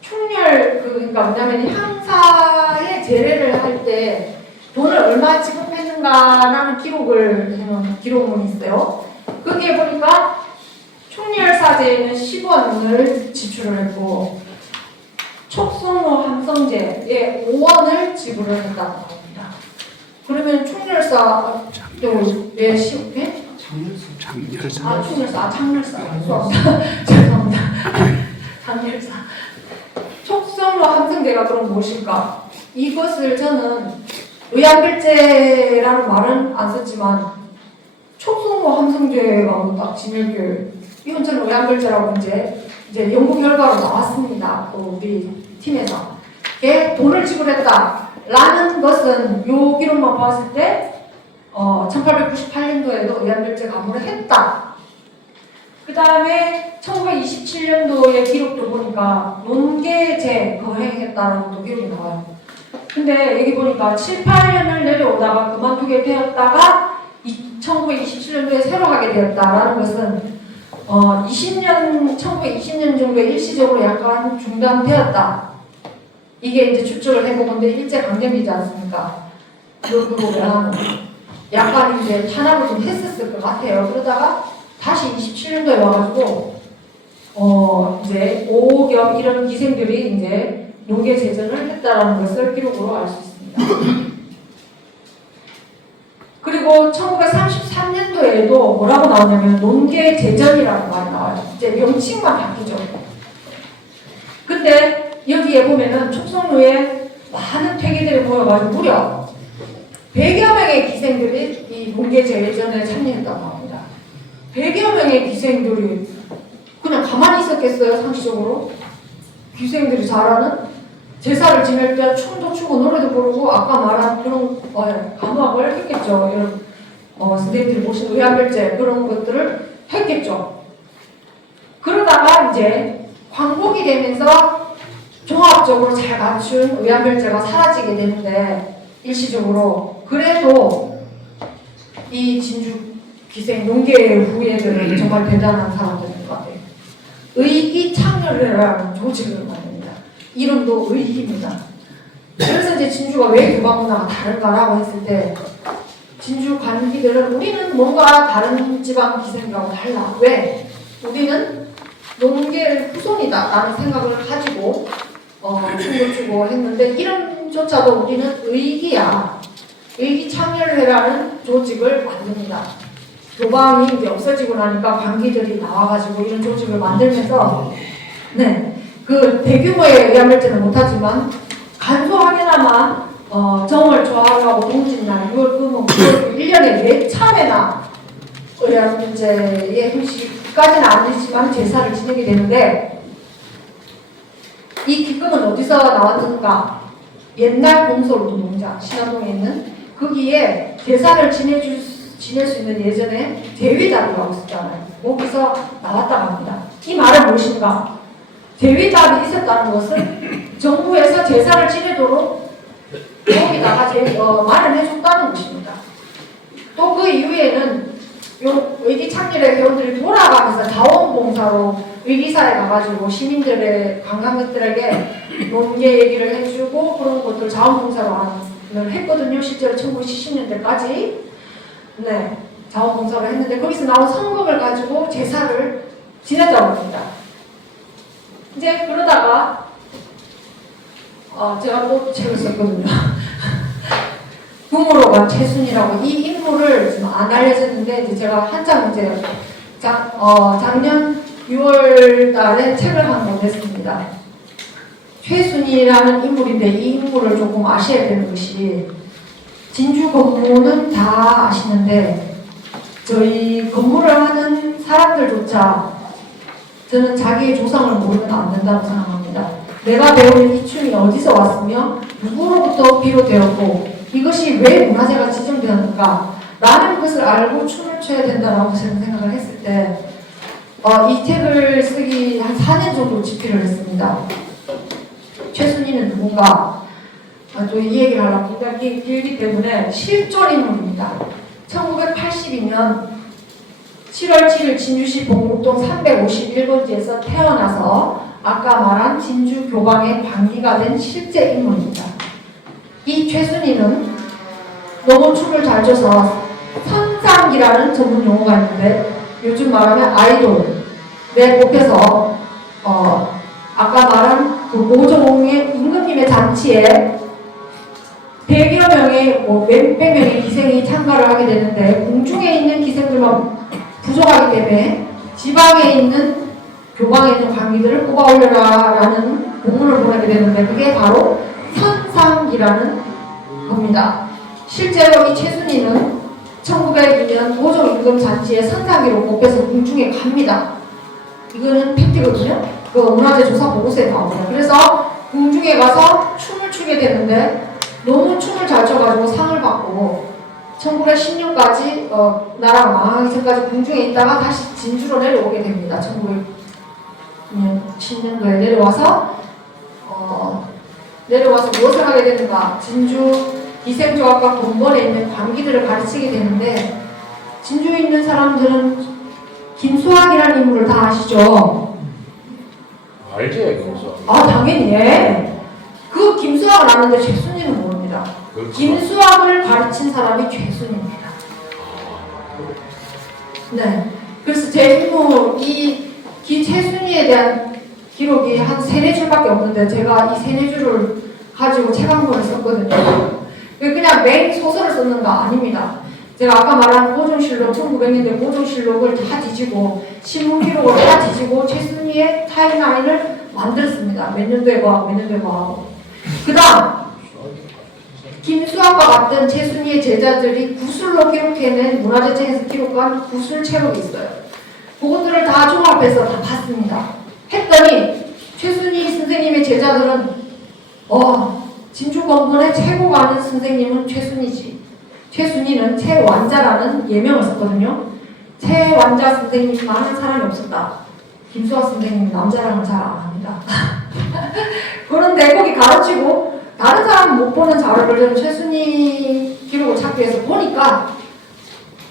충렬 그러니까 뭐냐면 향사의 제례를 할 때 돈을 얼마 지급했는가라는 기록을 해놓은 기록문이 있어요. 거기에 보니까 충렬사제에는 10원을 지출을 했고 촉송로 함성제에 5원을 지불을 했다고 합니다. 그러면 충렬사 왜 10회? 장렬사. 충렬사, 장렬사. 죄송합니다. 죄송합니다. 장렬사. 촉송로 함성제가 그럼 무엇일까? 이것을 저는 의안별제라는 말은 안 썼지만 촉송로 함성제가 딱 진열교육 이건 저는 의안별제라고 이제 연구 결과로 나왔습니다. 또 우리 팀에서 돈을 지불했다라는 것은 요 기록만 봤을 때 1898년도에도 의안별제 가무를 했다. 그 다음에 1927년도의 기록도 보니까 논계제 거행했다는 또 기록이 나와요. 근데 여기 보니까 7, 8년을 내려오다가 그만두게 되었다가 1927년도에 새로 하게 되었다라는 것은 1920년 정도에 일시적으로 약간 중단되었다. 이게 이제 추측을 해보건데 일제강점기지 않습니까? 그리고 약간 이제 탄압을 좀 했었을 것 같아요. 그러다가 다시 27년도에 와가지고 이제 오겸 이런 기생들이 이제 농계 제전을 했다라는 것을 기록으로 알 수 있습니다. 그리고 1933년도에도 뭐라고 나오냐면 논계 제전이라고 말이 나와요. 이제 명칭만 바뀌죠. 근데 여기에 보면은 촉송로에 많은 퇴계들이 모여가지고 무려 100여 명의 기생들이 이 논계 제전에 참여했다고 합니다. 100여 명의 기생들이 그냥 가만히 있었겠어요, 상식적으로? 기생들이 잘하는 제사를 지낼 때 춤도 추고 노래도 부르고 아까 말한 그런 감화를 했겠죠. 이런 선생님들이 보신 의안별제 그런 것들을 했겠죠. 그러다가 이제 광복이 되면서 종합적으로 잘 갖춘 의안별제가 사라지게 되는데 일시적으로 그래도 이 진주 기생 농계의 후예들은 정말 대단한 사람들인 것 같아요. 의기창렬회라는 조직을 만듭니다. 이름도 의기입니다. 그래서 이제 진주가 왜 교방문화가 다른가라고 했을 때 진주 관기들은 우리는 뭔가 다른 지방 기생들하고 달라. 왜? 우리는 농계의 후손이다 라는 생각을 가지고 춤을 추고 했는데 이름조차도 우리는 의기야. 의기창렬회라는 조직을 만듭니다. 교방이 이제 없어지고 나니까 관기들이 나와가지고 이런 조직을 만들면서 그 대규모의 의안별제는 못하지만 간소하게나마 정월 조합하고 동짓날 6월 금은 1년에 4차례나 의안별제의 형식까지는 안 되지만 제사를 지내게 되는데 이 기금은 어디서 나왔는가? 옛날 공소로 농장 신화동에 있는 거기에 제사를 지낼 수 있는 예전에 대위잡이라고 있었잖아요. 거기서 나왔다고 합니다. 이 말은 무엇인가? 대위잡이 있었다는 것은 정부에서 제사를 지내도록 거기다가 마련해줬다는 것입니다. 또 그 이후에는 요 의기창렬의 회원들이 돌아가면서 자원봉사로 의기사에 가가지고 시민들의 관광객들에게 농계 얘기를 해주고 그런 것들을 자원봉사로 했거든요. 실제로 1970년대까지 네 자원봉사를 했는데 거기서 나온 성금을 가지고 제사를 지냈다고 합니다. 이제 그러다가 제가 또 책을 썼거든요. 궁으로가 최순이라고 이 인물을 지금 안 알려졌는데 이제 제가 한참 이제 작년 6월 달에 책을 한 권 냈습니다. 최순이라는 인물인데 이 인물을 조금 아셔야 되는 것이 진주 건물은 다 아시는데 저희 건물을 하는 사람들조차 저는 자기의 조상을 모르면 안 된다고 생각합니다. 내가 배우는 이 춤이 어디서 왔으며 누구로부터 비롯되었고 이것이 왜 문화재가 지정되었는가 라는 것을 알고 춤을 춰야 된다고 생각을 했을 때 이 책을 쓰기 한 4년 정도 집필을 했습니다. 최순이는 누군가 또 이 얘기를 하려고 굉장히 길기 때문에 실존 인물입니다. 1982년 7월 7일 진주시 봉곡동 351번지에서 태어나서 아까 말한 진주 교방의 방기가 된 실제 인물입니다. 이 최순이는 너무 춤을 잘 춰서 선상기라는 전문 용어가 있는데 요즘 말하면 아이돌에 뽑혀서 아까 말한 그 모종의 임금님의 잔치에 100여 명의 몇백 명의 기생이 참가를 하게 되는데 궁중에 있는 기생들만 부족하기 때문에 지방에 있는 교방에 있는 관기들을 뽑아 올려라 라는 공문을 보내게 되는데 그게 바로 선상기라는 겁니다. 실제로 이 최순이는 1902년 모종임금 잔치에 선상기로 뽑혀서 궁중에 갑니다. 이거는 팩트거든요. 그 문화재 조사 보고서에 나옵니다. 그래서 궁중에 가서 춤을 추게 되는데 너무 춤을 잘 춰가지고 상을 받고 1910년까지 나라가 망하기 전까지 궁중에 있다가 다시 진주로 내려오게 됩니다. 1910년도에 내려와서 무엇을 하게 되는가? 진주 기생조합과 공번에 있는 관기들을 가르치게 되는데 진주에 있는 사람들은 김수학이라는 인물을 다 아시죠? 알죠, 김수학. 당연히 예. 그 김수학을 아는데 최순이는 모릅니다. 그렇죠. 김수학을 가르친 사람이 최순입니다. 네. 그래서 제 인물 이 최순이에 대한 기록이 한 3-4줄밖에 없는데 제가 이 3-4줄을 가지고 책 한 권을 썼거든요. 그냥 맹 소설을 썼는가 아닙니다. 제가 아까 말한 고종실록 1900년대 고종실록을 다 뒤지고 신문 기록을 다 뒤지고 최순위의 타임라인을 만들었습니다. 몇 년도에 뭐 하고 몇 년도에 뭐 하고 그 다음 김수학과 같은 최순위의 제자들이 구술로 기록해낸 문화재청에서 기록한 구술체록이 있어요. 그것들을 다 종합해서 다 봤습니다. 했더니 최순위 선생님의 제자들은 진주 건물의 최고가 아는 선생님은 최순이지. 최순이는 최완자라는 예명을 썼거든요. 최완자 선생님 많은 사람이 없었다. 김수학 선생님 남자랑은 잘 안 합니다. 그런데 거기 가르치고 다른 사람 못 보는 자료를 최순이 기록을 찾기 위해서 보니까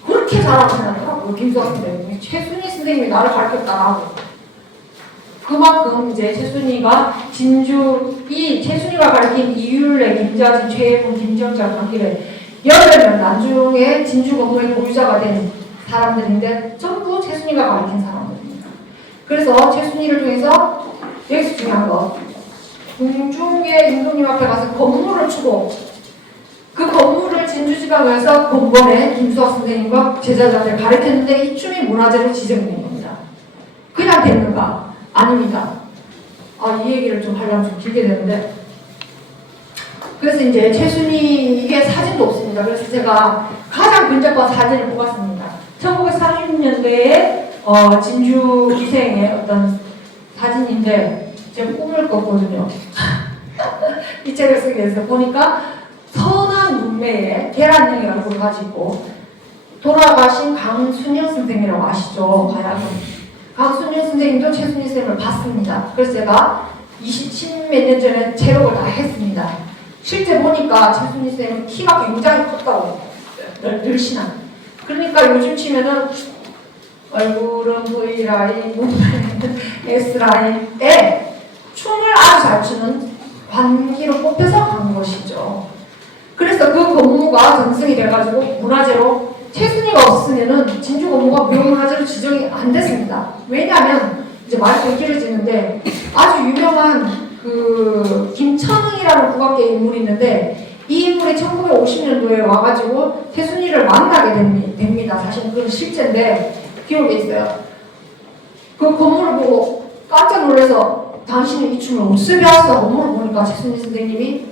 그렇게 잘하는 사람이라고 김수학 선생님이 최순이 선생님이 나를 가르쳤다라고. 그만큼 이제 최순이가 최순이가 가르친 이율래, 김자진, 최혜분, 김정자, 강기래 8명 나중에 진주 건물의 보유자가 된 사람들인데 전부 최순이가 가르친 사람들입니다. 그래서 최순이를 통해서 여기서 중요한 거 궁중의 임금님 앞에 가서 건물을 추고 그 건물을 진주지방에서 건번에 김수학 선생님과 제자들한테 가르쳤는데 이 춤이 문화재로 지정된 겁니다. 그냥 됐는가? 아닙니다. 이 얘기를 좀 하려면 좀 길게 되는데 그래서 이제 최순이 이게 사진도 없습니다. 그래서 제가 가장 근접한 사진을 뽑았습니다. 1930년대에 진주 기생의 어떤 사진인데 제가 꿈을 꿨거든요. 이 책을 쓰기 위해서 보니까 선한 눈매에 계란형의 얼굴을 가지고 돌아가신 강순영 선생님이라고 아시죠? 가야금. 강순영 선생님도 최순이 쌤을 봤습니다. 그래서 제가 10몇 년 전에 체록을 다 했습니다. 실제 보니까 최순이 쌤은 키가 굉장히 컸다고 했어요. 늘씬한. 그러니까 요즘 치면은 얼굴은 V라인, 몸매는 S라인에 춤을 아주 잘 추는 관기로 뽑혀서 간 것이죠. 그래서 그 건무가 전승이 돼가지고 문화재로 최순위가 없으면은 진주 건무가 무형문화재로 지정이 안 됐습니다. 왜냐하면 이제 말이 좀 길어지는데 아주 유명한 그 김천흥이라는 국악계 인물이 있는데 이 인물이 1950년도에 와가지고 태순이를 만나게 됩니다. 사실 그건 실제인데 기록에 있어요. 그 건물을 보고 깜짝 놀라서 당신은 이 춤을 어디서 배웠어? 건물을 보니까 최순이 선생님이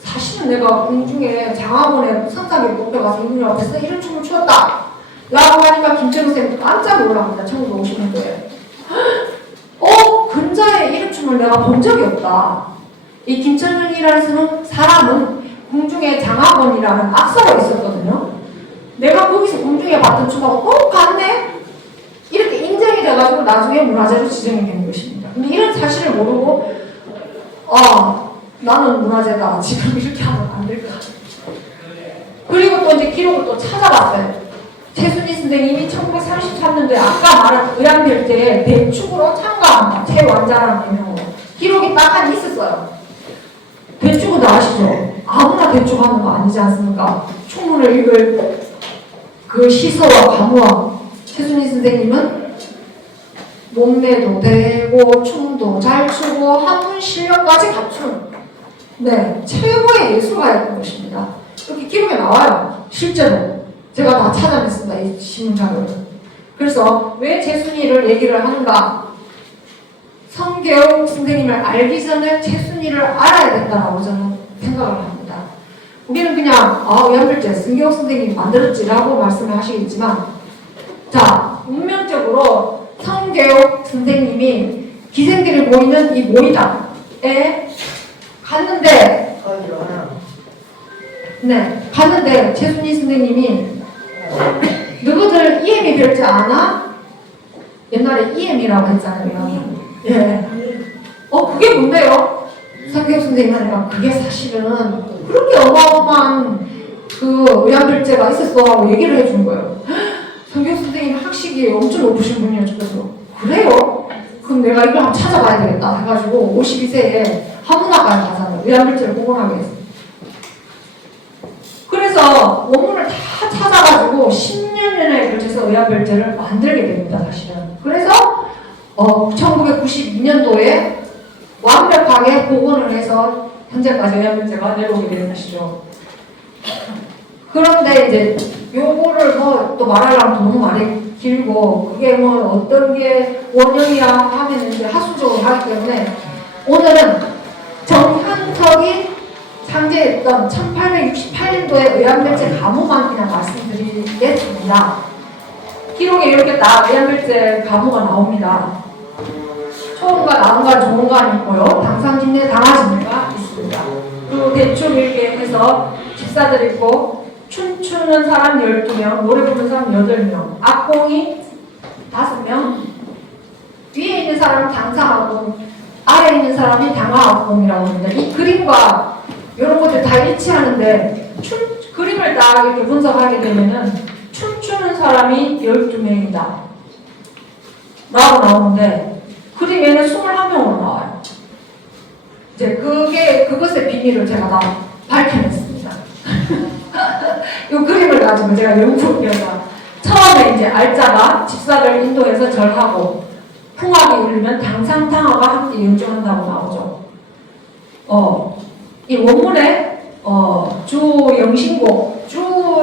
사실은 내가 공중에 장학원에 선상에 뽑혀가서 이분이 앞에서 이런 춤을 추었다 라고 하니까 김철우 선생님이 깜짝 놀랍니다. 1950년도에 근자에 이런 춤을 내가 본 적이 없다. 이 김철훈이라는 사람은 공중에 장학원이라는 악서가 있었거든요. 내가 거기서 공중에 봤던 춤하고 똑같네? 이렇게 인정이 돼가지고 나중에 문화재로 지정이 된 것입니다. 근데 이런 사실을 모르고 나는 문화재다. 지금 이렇게 하면 안 될 것 같아요. 그리고 또 이제 기록을 또 찾아봤어요. 최순희 선생님이 1933년도에 아까 말한 의안별제에 대축으로 참가합니다. 최완자라는 명으로. 기록이 딱 한 있었어요. 대축은 다 아시죠? 아무나 대축하는 거 아니지 않습니까? 총문을 읽을 그 시서와 가무와 최순희 선생님은 몸매도 되고 춤도 잘 추고 한문 실력까지 갖춘 최고의 예술가였던 것입니다. 이렇게 기록에 나와요. 실제로. 제가 다 찾아냈습니다. 이 신문자료를. 그래서 왜 최순희를 얘기를 하는가? 성교육 선생님을 알기 전에 최순희를 알아야 된다고 저는 생각을 합니다. 우리는 그냥 의안별제 성교육 선생님이 만들었지라고 말씀을 하시겠지만 자, 운명적으로 성교육 선생님이 기생들이 모이는 이 모이당에 갔는데 갔는데 최순희 선생님이 너희들 이엠이 별지 않아? 옛날에 이엠이라고 했잖아요. 예. 그게 뭔데요? 성교육 선생님 하니까 그게 사실은 그렇게 어마어마한 그 의안별제가 있었어 하고 얘기를 해준 거예요. 성교육 선생님 학식이 엄청 높으신 분이었죠. 그래요? 그럼 내가 이걸 한번 찾아봐야 되겠다 해가지고 52세에 한문학과에 가잖아요. 의안별제를 복원하기 위해서. 그래서 원문을 다 찾아가지고 10년에 걸쳐서 의안별제를 만들게 됩니다. 사실은. 그래서 1992년도에 완벽하게 복원을 해서 현재까지 의안별제가 내려오게 되는 것이죠. 그런데 이제 요거를 또 말하려면 너무 말이 길고 그게 어떤 게 원형이야 하면 이제 하수적으로 하기 때문에 오늘은 정현석이 창제했던 1868년도의 의안별제 가무만 그냥 말씀드리겠습니다. 기록에 이렇게 딱 의안별제 가무가 나옵니다. 초음과 나음과 조음관이 있고요. 당상진례 당하진례가 있습니다. 그리고 대충 이렇게 해서 집사들 있고 춤추는 사람 12명, 노래 부르는 사람 8명, 악공이 5명, 위에 있는 사람은 당상악공, 아래에 있는 사람이 당하악공이라고 합니다. 이 그림과 이런 것들 다 일치하는데 그림을 딱 이렇게 분석하게 되면은 춤추는 사람이 12명이다 라고 나오는데 그림에는 21명으로 나와요. 이제 그것의 비밀을 제가 다 밝혀냈습니다. 이 그림을 가지고 제가 연구해서 처음에 이제 알짜가 집사를 인도해서 절하고 풍악이 울리면 당상탕화가 함께 연주한다고 나오죠. 이 원문에 주영신곡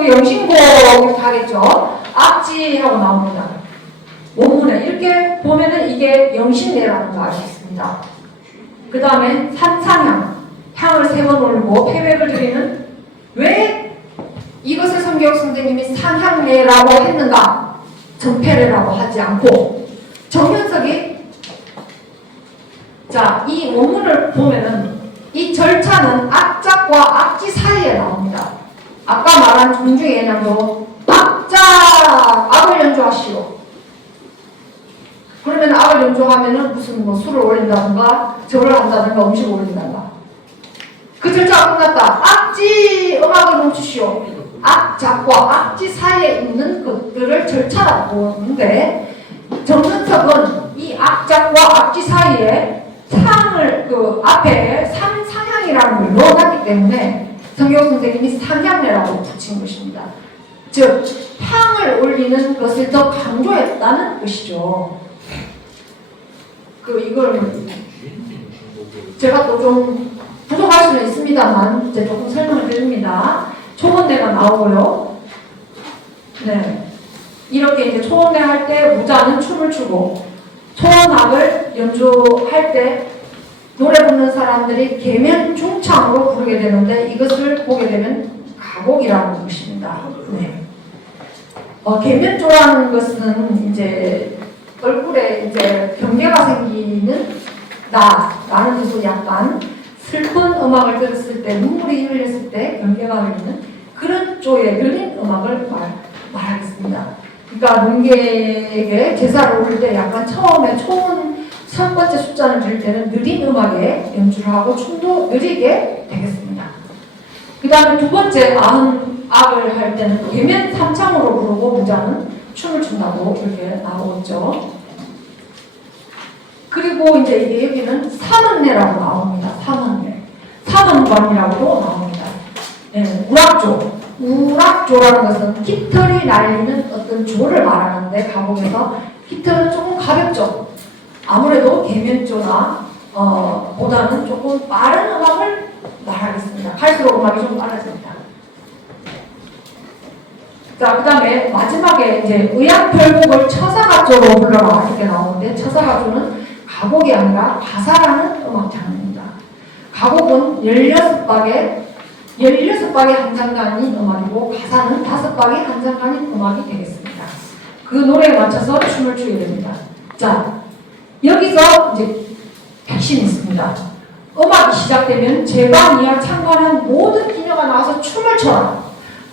이렇게 하겠죠. 악지하고 나옵니다. 원문에 이렇게 보면은 이게 영신례라는 거 아시겠습니다. 그 다음에 산상향, 향을 3번 올리고 패백을 드리는 왜 이것을 성교육 선생님이 상향례라고 했는가? 정패례라고 하지 않고 정현석이 이 원문을 보면은 이 절차는 악작과 악지 사이에 나옵니다. 아까 말한 중중의 예냥도 악을 연주하시오. 그러면 악을 연주하면은 무슨 술을 올린다든가 절을 한다든가 음식을 올린다든가 그 절차가 끝났다. 악지 음악을 멈추시오. 악작과 악지 사이에 있는 것들을 절차라고 보는데 정근석은 이 악작과 악지 사이에 상을 그 앞에 상향이라는 걸 넣어놨기 때문에 성경 선생님이 상향례라고 붙인 것입니다. 즉 향을 올리는 것을 더 강조했다는 것이죠. 이걸 제가 또 좀 부족할 수는 있습니다만 이제 조금 설명을 드립니다. 초원대가 나오고요. 네, 이렇게 이제 초원대 할 때 무자는 춤을 추고 초원악을 연주할 때 노래 부르는 사람들이 계면 중창으로 부르게 되는데 이것을 보게 되면 가곡이라는 것입니다. 네. 계면조라는 것은 이제 얼굴에 이제 경계가 생기는 나라는 뜻으로 약간 슬픈 음악을 들었을 때 눈물이 흘렸을 때 경계가 흘리는 그런 쪽의 느린 음악을 말하겠습니다. 그러니까 농계에게 제사를 올릴 때 약간 처음에 초음 첫 번째 숫자를 들 때는 느린 음악에 연주를 하고 춤도 느리게 되겠습니다. 그 다음에 두 번째 악을 할 때는 계면 삼창으로 부르고 무자는 춤을 춘다고 이렇게 나오고 있죠. 그리고 이제 이게 여기는 삼원례라고 나옵니다. 삼원례. 삼원관이라고도 나옵니다. 네, 우락조. 우락조라는 것은 깃털이 날리는 어떤 조를 말하는데 가곡에서 깃털은 조금 가볍죠. 아무래도 계면조나 보다는 조금 빠른 음악을 말하겠습니다. 갈수록 음악이 좀 빨라집니다. 자, 그 다음에 마지막에 이제 의약별곡을 처사가조로 불러라 이렇게 나오는데 처사가조는 가곡이 아니라 가사라는 음악 장르입니다. 가곡은 16박의 한 장단인 음악이고 가사는 5박의 한 장단인 음악이 되겠습니다. 그 노래에 맞춰서 춤을 추게 됩니다. 자, 여기서 이제 핵심이 있습니다. 음악이 시작되면 제반 이하 창관한 모든 기녀가 나와서 춤을 춰라.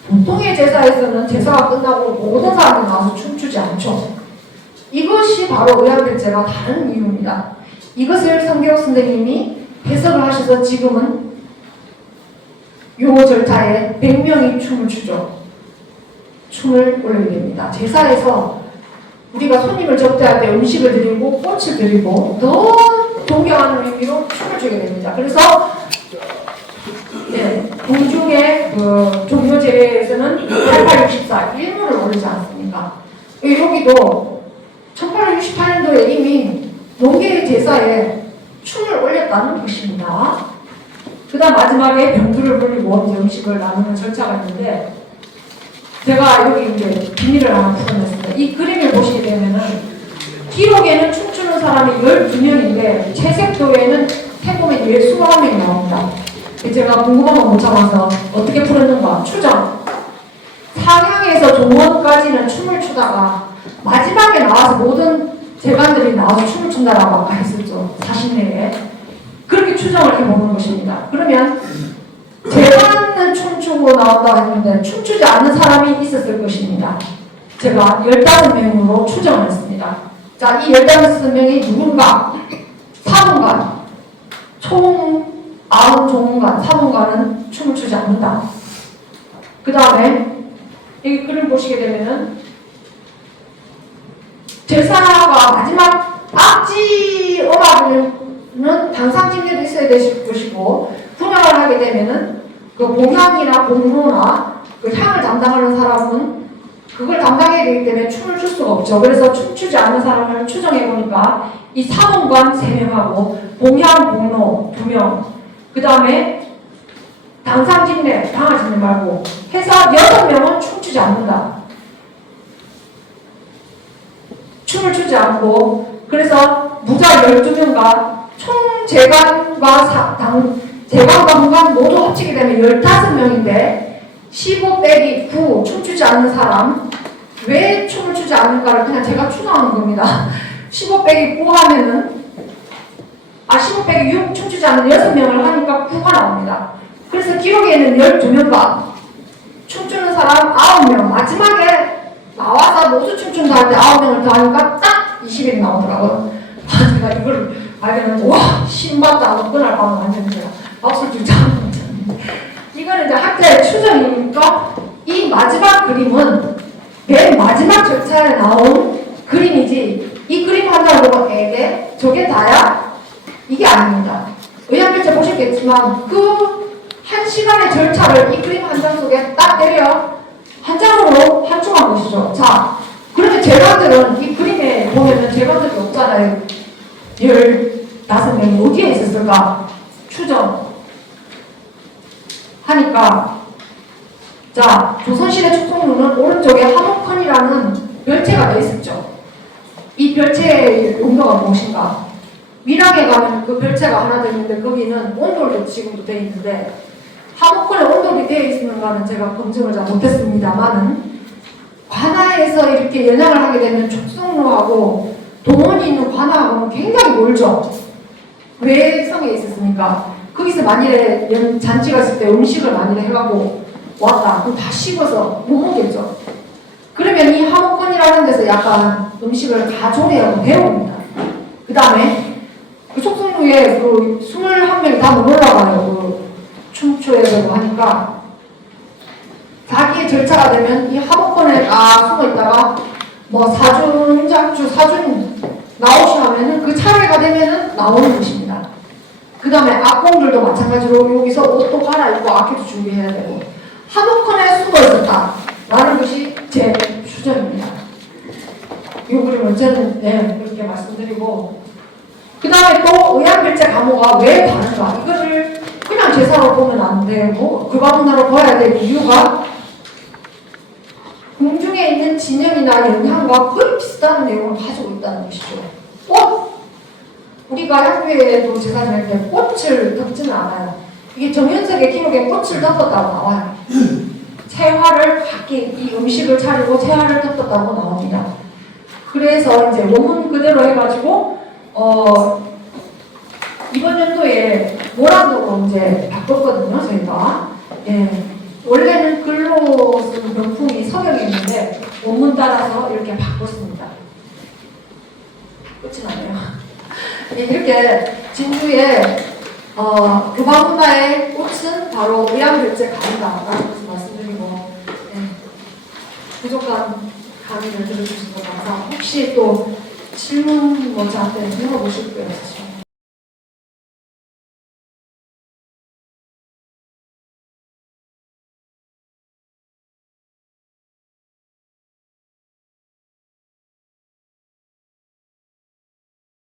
보통의 제사에서는 제사가 끝나고 모든 사람이 나와서 춤추지 않죠. 이것이 바로 의학백제가 다른 이유입니다. 이것을 성경 선생님이 해석을 하셔서 지금은 요 절차에 100명이 춤을 추죠. 춤을 올리게 됩니다. 제사에서 우리가 손님을 접대할 때 음식을 드리고 꽃을 드리고 더 존경하는 의미로 춤을 추게 됩니다. 그래서 궁중의 그 종묘제에서는 8864 일문을 올리지 않습니까? 여기도 1868년도에 이미 농계의 제사에 춤을 올렸다는 것입니다. 그 다음 마지막에 병두를 불리고 이제 음식을 나누는 절차가 있는데 제가 여기 이제 비밀을 하나 풀어냈습니다. 이 그림을 보시게 되면은 기록에는 춤추는 사람이 12명인데 채색도에는 해보면 21명이 나옵니다. 제가 궁금한 거 못 참아서 어떻게 풀었는가 추정. 상향에서 종원까지는 춤을 추다가 마지막에 나와서 모든 재간들이 나와서 춤을 춘다라고 아까 했었죠. 40내에. 그렇게 추정을 해보는 것입니다. 그러면 재간은 춤추고 나온다고 했는데 춤추지 않는 사람이 있었을 것입니다. 제가 15명으로 추정을 했습니다. 자, 이 15명이 누군가? 사문관. 총 90종간, 사문관은 춤을 추지 않는다. 그 다음에 이 그림 보시게 되면은 제사가 마지막 악지 음악은 당상징례도 있어야 되실 것이고 분양을 하게 되면은 그 봉향이나 봉로나 그 향을 담당하는 사람은 그걸 담당해야 되기 때문에 춤을 출 수가 없죠. 그래서 춤추지 않는 사람을 추정해 보니까 이 사문관 3명하고 봉향, 봉로 2명, 그 다음에 당상징례, 당하징례 말고 해서 6명은 춤추지 않는다. 춤을 추지 않고 그래서 무자 12명과 총 재관과 재관과 문관 모두 합치게 되면 15명인데 15 빼기 9 춤추지 않는 사람 왜 춤을 추지 않는가를 그냥 제가 추정하는 겁니다. 15 빼기 9 하면은 15 빼기 6 춤추지 않는 6명을 하니까 9가 나옵니다. 그래서 기록에는 12명과 춤추는 사람 9명 마지막에 나와서 모두 춤춘다 할 때 9명을 더하니까 딱 20이 나오더라고요. 제가 이걸 발견하면서 와 신받다 하고 끝날 밤은 완전 제가 박수를 좀 잡는 이거는 이제 학자의 추정이니까 이 이 마지막 그림은 맨 마지막 절차에 나온 그림이지 이 그림 한다고 에게 저게 다야? 이게 아닙니다. 의학결제 보셨겠지만 그 한 시간의 절차를 이 그림 한 장 속에 딱 때려 한 장으로 한충한 것이죠. 자, 그러면 재관들은 이 그림에 보면은 재관들이 없잖아요. 15명이 어디에 있었을까? 추정 하니까 자, 조선시대 축성루는 오른쪽에 하모컨이라는 별채가 되어 있었죠. 이 별채의 용도가 무엇인가? 미락에 가면 그 별채가 하나 되어 있는데 거기는 온돌도 지금도 되어 있는데 하모컨에 온돌이 되어 있는가는 제가 검증을 잘 못했습니다만은 관아에서 이렇게 연양을 하게 되면 축성루하고 동원이 있는 관아하고는 굉장히 멀죠. 외성에 있었으니까 거기서 만일에 잔치가 있을 때 음식을 만일에 해가고 왔다. 그럼 다 식어서 못 먹겠죠. 그러면 이 하모컨이라는 데서 약간 음식을 가조리하고 배웁니다. 그 다음에 그 촉성루에 그 21명이 다 못 올라가요. 그 춤추에 되고 하니까 자기의 절차가 되면 이 하모컨에 숨어 있다가 뭐 사준, 작주, 사준 나오시면은 그 차례가 되면은 나오는 것입니다. 그 다음에 악공들도 마찬가지로 여기서 옷도 갈아입고 악기도 준비해야 되고 하모컨에 숨어 있었다 라는 것이 제 추정입니다. 이 그림은 저는 그렇게 말씀드리고 그 다음에 또 의학결제 감호가 왜 다른가 이거를 그냥 제사로 보면 안 되고 그 과문화로 봐야 될 이유가 궁중에 있는 진영이나 영향과 거의 비슷한 내용을 가지고 있다는 것이죠. 꽃! 우리가 향후에도 제사 지낼 때 꽃을 덮지는 않아요. 이게 정현석의 기록에 꽃을 덮었다고 나와요. 채화를 각기 이 음식을 차리고 채화를 덮었다고 나옵니다. 그래서 이제 원문 그대로 해가지고 이번 연도에 모란도로 이제 바꿨거든요, 저희가. 예. 원래는 글로 쓴 병풍이 서명했는데 원문 따라서 이렇게 바꿨습니다. 끝이 나네요. 이렇게 진주에 교과문화의 꽃은 바로 의학결제 감이다라는 것을 말씀드리고 부족한 강의를 들어주셔서 감사합니다. 혹시 또 질문 뭐 저한테 물어보실 거 있으시면